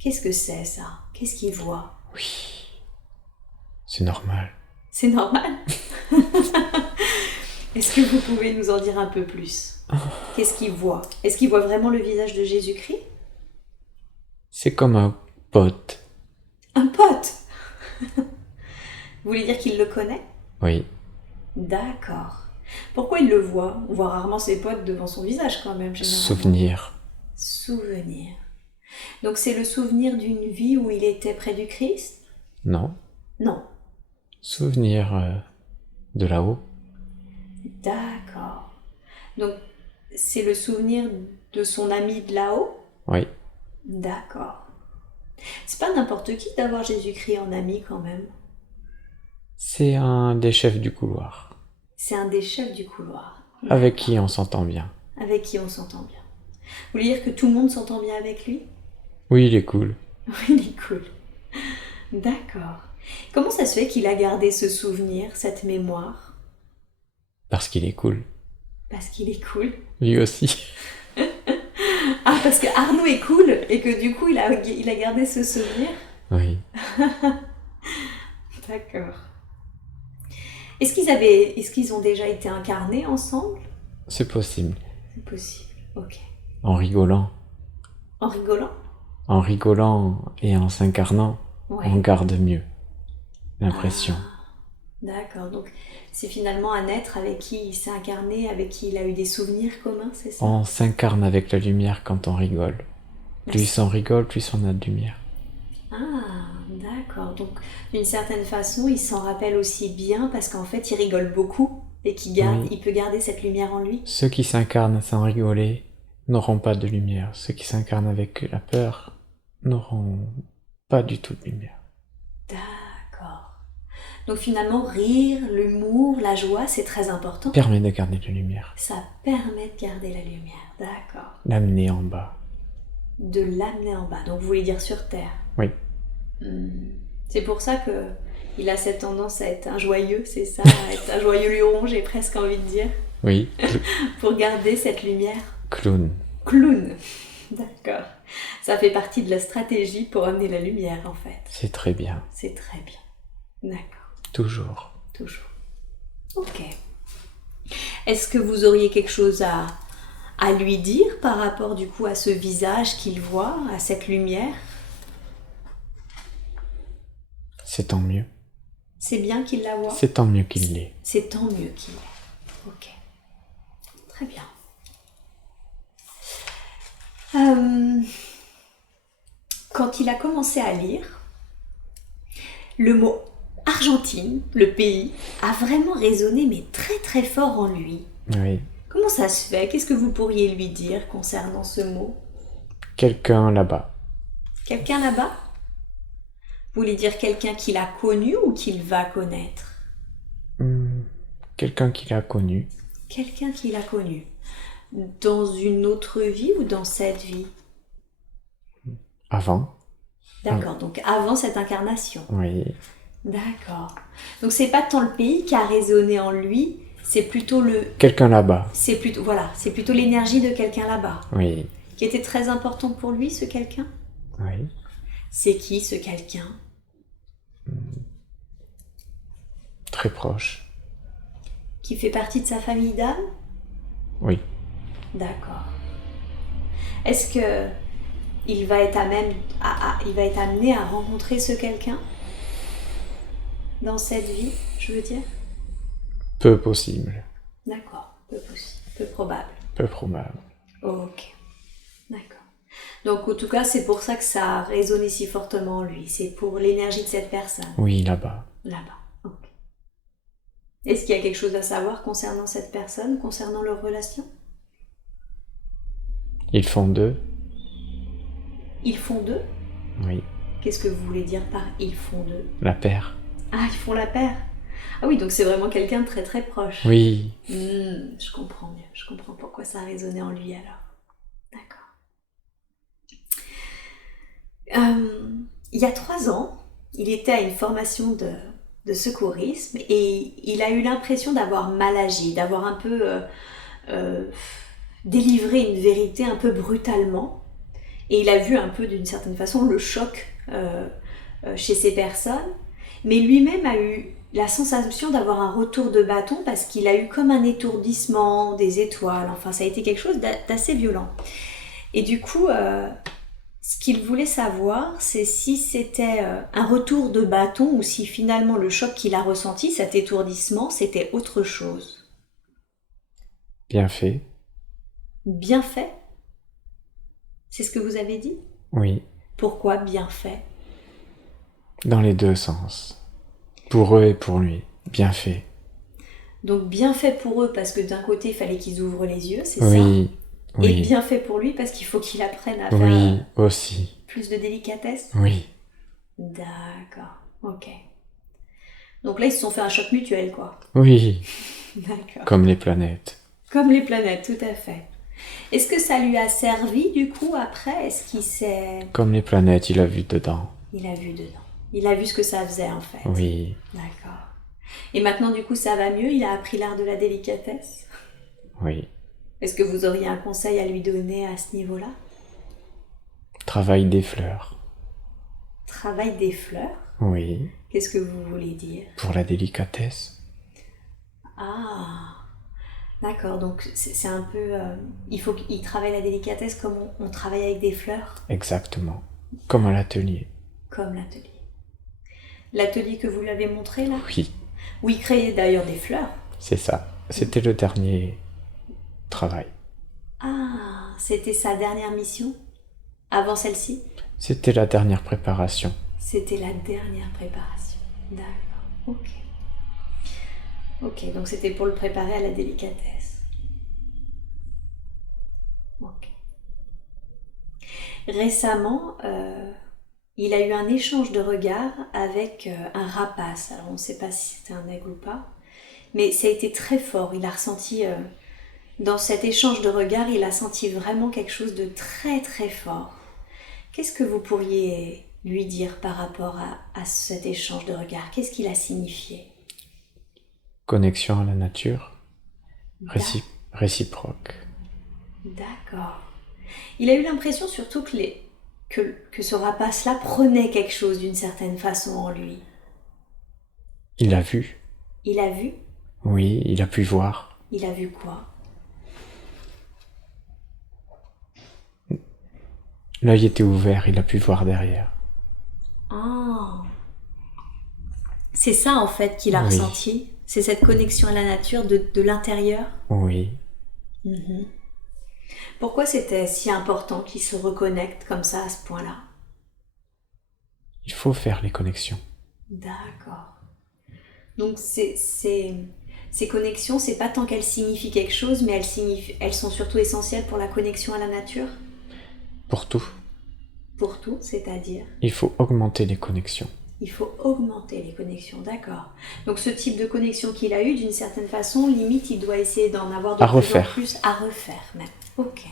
Qu'est-ce que c'est ça? Qu'est-ce qu'il voit? Oui, c'est normal. C'est normal? Est-ce que vous pouvez nous en dire un peu plus? Qu'est-ce qu'il voit? Est-ce qu'il voit vraiment le visage de Jésus-Christ? C'est comme un pote. Un pote! Vous voulez dire qu'il le connaît? Oui, D'accord. Pourquoi il le voit? On voit rarement ses potes devant son visage quand même, généralement. souvenir. Souvenir. Donc c'est le souvenir d'une vie où il était près du Christ? Non, Non. souvenir de là-haut. D'accord. Donc c'est le souvenir de son ami de là-haut? Oui, D'accord. C'est pas n'importe qui d'avoir Jésus-Christ en ami quand même. c'est un des chefs du couloir, C'est un des chefs du couloir. avec qui on s'entend bien. Avec qui on s'entend bien. Vous voulez dire que tout le monde s'entend bien avec lui? Oui, il est cool. Oui, il est cool. D'accord. Comment ça se fait qu'il a gardé ce souvenir, cette mémoire? Parce qu'il est cool. Parce qu'il est cool. Lui aussi. Ah, parce que Arnaud est cool et que du coup il a gardé ce souvenir? Oui. D'accord. Est-ce qu'ils ont déjà été incarnés ensemble? C'est possible. C'est possible. Ok. En rigolant. En rigolant? En rigolant et en s'incarnant, Ouais. on garde mieux l'impression. D'accord. Donc c'est finalement un être avec qui il s'est incarné, avec qui il a eu des souvenirs communs, c'est ça? On s'incarne avec la lumière quand on rigole. Plus on rigole, plus on a de lumière. Ah, d'accord. Donc, d'une certaine façon, il s'en rappelle aussi bien parce qu'en fait, il rigole beaucoup et il peut garder cette lumière en lui. Ceux qui s'incarnent sans rigoler n'auront pas de lumière. Ceux qui s'incarnent avec la peur n'auront pas du tout de lumière. D'accord. Donc finalement, rire, l'humour, la joie, c'est très important. Permet de garder la lumière. Ça permet de garder la lumière. D'accord. L'amener en bas. De l'amener en bas. Donc vous voulez dire sur Terre. Oui. C'est pour ça que il a cette tendance à être un joyeux, c'est ça, à être un joyeux luron, j'ai presque envie de dire, Oui. pour garder cette lumière. Clown. Clown. D'accord. Ça fait partie de la stratégie pour amener la lumière, en fait. C'est très bien. C'est très bien. D'accord. Toujours. Toujours. Ok. Est-ce que vous auriez quelque chose à lui dire par rapport, du coup, à ce visage qu'il voit, à cette lumière? C'est tant mieux. C'est bien qu'il la voit? C'est tant mieux qu'il l'ait. C'est tant mieux qu'il l'ait. Ok. Très bien. Quand il a commencé à lire, le mot Argentine, le pays, a vraiment résonné mais très très fort en lui. Oui. Comment ça se fait? Qu'est-ce que vous pourriez lui dire concernant ce mot? Quelqu'un là-bas. Quelqu'un là-bas? Vous voulez dire quelqu'un qu'il a connu ou qu'il va connaître? Quelqu'un qu'il a connu. Quelqu'un qu'il a connu. Dans une autre vie ou dans cette vie? Avant. D'accord, donc avant cette incarnation. Oui. D'accord. Donc c'est pas tant le pays qui a résonné en lui, c'est plutôt Quelqu'un là-bas. c'est plutôt l'énergie de quelqu'un là-bas. Oui. Qui était très important pour lui, ce quelqu'un? Oui. C'est qui ce quelqu'un? Très proche. Qui fait partie de sa famille d'âme? Oui. D'accord. Est-ce que il va être amené à rencontrer ce quelqu'un dans cette vie, je veux dire? Peu possible. D'accord, peu possible, peu probable. Peu probable. Ok, d'accord. Donc en tout cas, c'est pour ça que ça a résonné si fortement en lui. C'est pour l'énergie de cette personne. Oui, là-bas. Là-bas. Ok. Est-ce qu'il y a quelque chose à savoir concernant cette personne, concernant leur relation? Ils font deux. Ils font deux? Oui. Qu'est-ce que vous voulez dire par ils font deux? La paire. Ah, ils font la paire. Ah oui, donc c'est vraiment quelqu'un de très très proche. Oui. Je comprends mieux. Je comprends pourquoi ça a résonné en lui alors. D'accord. Il y a 3 ans, il était à une formation de secourisme et il a eu l'impression d'avoir mal agi, d'avoir un peu délivré une vérité un peu brutalement. Et il a vu un peu d'une certaine façon le choc chez ces personnes. Mais lui-même a eu la sensation d'avoir un retour de bâton parce qu'il a eu comme un étourdissement, des étoiles. Enfin, ça a été quelque chose d'assez violent. Et du coup, ce qu'il voulait savoir, c'est si c'était un retour de bâton ou si finalement le choc qu'il a ressenti, cet étourdissement, c'était autre chose. Bien fait. Bien fait? C'est ce que vous avez dit? Oui. Pourquoi bien fait? Dans les deux sens. Pour eux et pour lui. Bien fait. Donc bien fait pour eux parce que d'un côté, il fallait qu'ils ouvrent les yeux, c'est Oui. ça? Oui. Et bien fait pour lui parce qu'il faut qu'il apprenne à Oui, faire aussi. plus de délicatesse? Oui. D'accord, ok. Donc là, ils se sont fait un choc mutuel, quoi. Oui. D'accord. Comme les planètes. Comme les planètes, tout à fait. Est-ce que ça lui a servi du coup après? Est-ce qu'il s'est... Comme les planètes, il a vu dedans. Il a vu dedans. Il a vu ce que ça faisait en fait. Oui. D'accord. Et maintenant du coup ça va mieux? Il a appris l'art de la délicatesse? Oui. Est-ce que vous auriez un conseil à lui donner à ce niveau-là? Travail des fleurs. Travail des fleurs? Oui. Qu'est-ce que vous voulez dire? Pour la délicatesse. Ah, d'accord. Donc c'est un peu... il faut qu'il travaille la délicatesse comme on travaille avec des fleurs? Exactement. Comme à l'atelier. Comme l'atelier. L'atelier que vous l'avez montré là? Oui. Où il créait d'ailleurs des fleurs. C'est ça. C'était le dernier travail. Ah, c'était sa dernière mission? Avant celle-ci? C'était la dernière préparation. C'était la dernière préparation. D'accord, ok. Ok, donc c'était pour le préparer à la délicatesse. Ok. Récemment, il a eu un échange de regards avec un rapace. Alors on ne sait pas si c'était un aigle ou pas, mais ça a été très fort. Il a ressenti, dans cet échange de regards, il a senti vraiment quelque chose de très très fort. Qu'est-ce que vous pourriez lui dire par rapport à cet échange de regards? Qu'est-ce qu'il a signifié? Connexion à la nature. Réciproque. D'accord. Il a eu l'impression surtout que ce rapace-là prenait quelque chose d'une certaine façon en lui. Il a vu. Il a vu? Oui, il a pu voir. Il a vu quoi? L'œil était ouvert, il a pu voir derrière. Ah. C'est ça en fait qu'il a ressenti? C'est cette connexion à la nature de l'intérieur? Oui. Mm-hmm. Pourquoi c'était si important qu'il se reconnecte comme ça à ce point-là? Il faut faire les connexions. D'accord. Donc ces connexions, c'est pas tant qu'elles signifient quelque chose, mais elles sont surtout essentielles pour la connexion à la nature? Pour tout. Pour tout, c'est-à-dire? Il faut augmenter les connexions. Il faut augmenter les connexions, d'accord. Donc ce type de connexion qu'il a eu, d'une certaine façon, limite, il doit essayer d'en avoir de plus en plus à refaire même. Ok.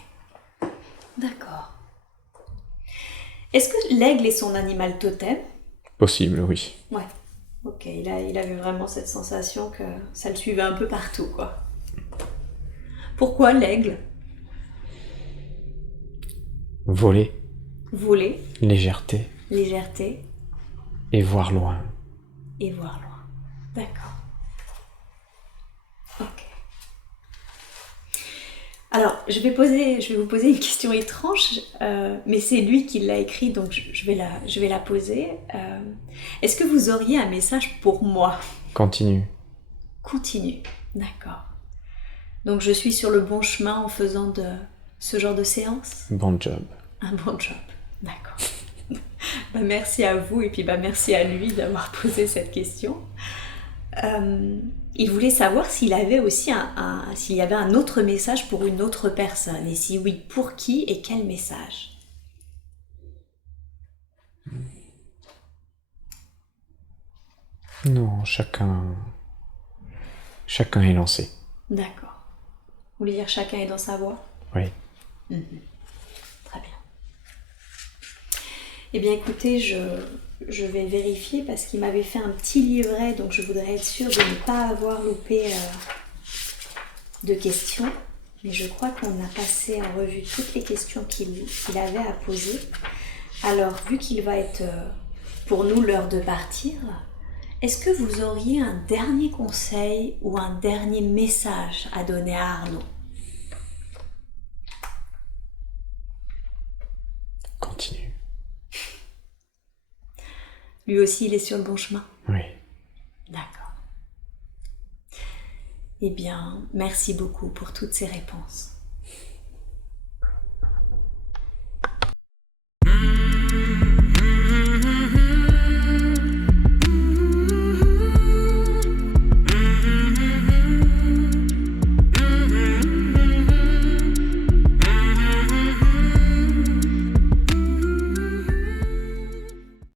D'accord. Est-ce que l'aigle est son animal totem? Possible, oui. Ouais. Ok, il avait vraiment cette sensation que ça le suivait un peu partout, quoi. Pourquoi l'aigle? Voler. Voler. Légèreté. Légèreté. Et voir loin. Et voir loin. D'accord. Ok. Alors, je vais vous poser une question étrange, mais c'est lui qui l'a écrit, donc je vais la poser. Est-ce que vous auriez un message pour moi? Continue. Continue. D'accord. Donc je suis sur le bon chemin en faisant de ce genre de séance? Bon job. Un bon job, d'accord. Merci à vous et puis merci à lui d'avoir posé cette question. Il voulait savoir s'il avait aussi s'il y avait un autre message pour une autre personne, et si oui, pour qui et quel message? Non, chacun est lancé. D'accord. Vous voulez dire chacun est dans sa voie? Oui. Très bien. Eh bien écoutez, je vais vérifier parce qu'il m'avait fait un petit livret, donc je voudrais être sûre de ne pas avoir loupé de questions. Mais je crois qu'on a passé en revue toutes les questions qu'il avait à poser. Alors, vu qu'il va être pour nous l'heure de partir, est-ce que vous auriez un dernier conseil ou un dernier message à donner à Arnaud? Continue. Lui aussi, il est sur le bon chemin? Oui. D'accord. Eh bien, merci beaucoup pour toutes ces réponses.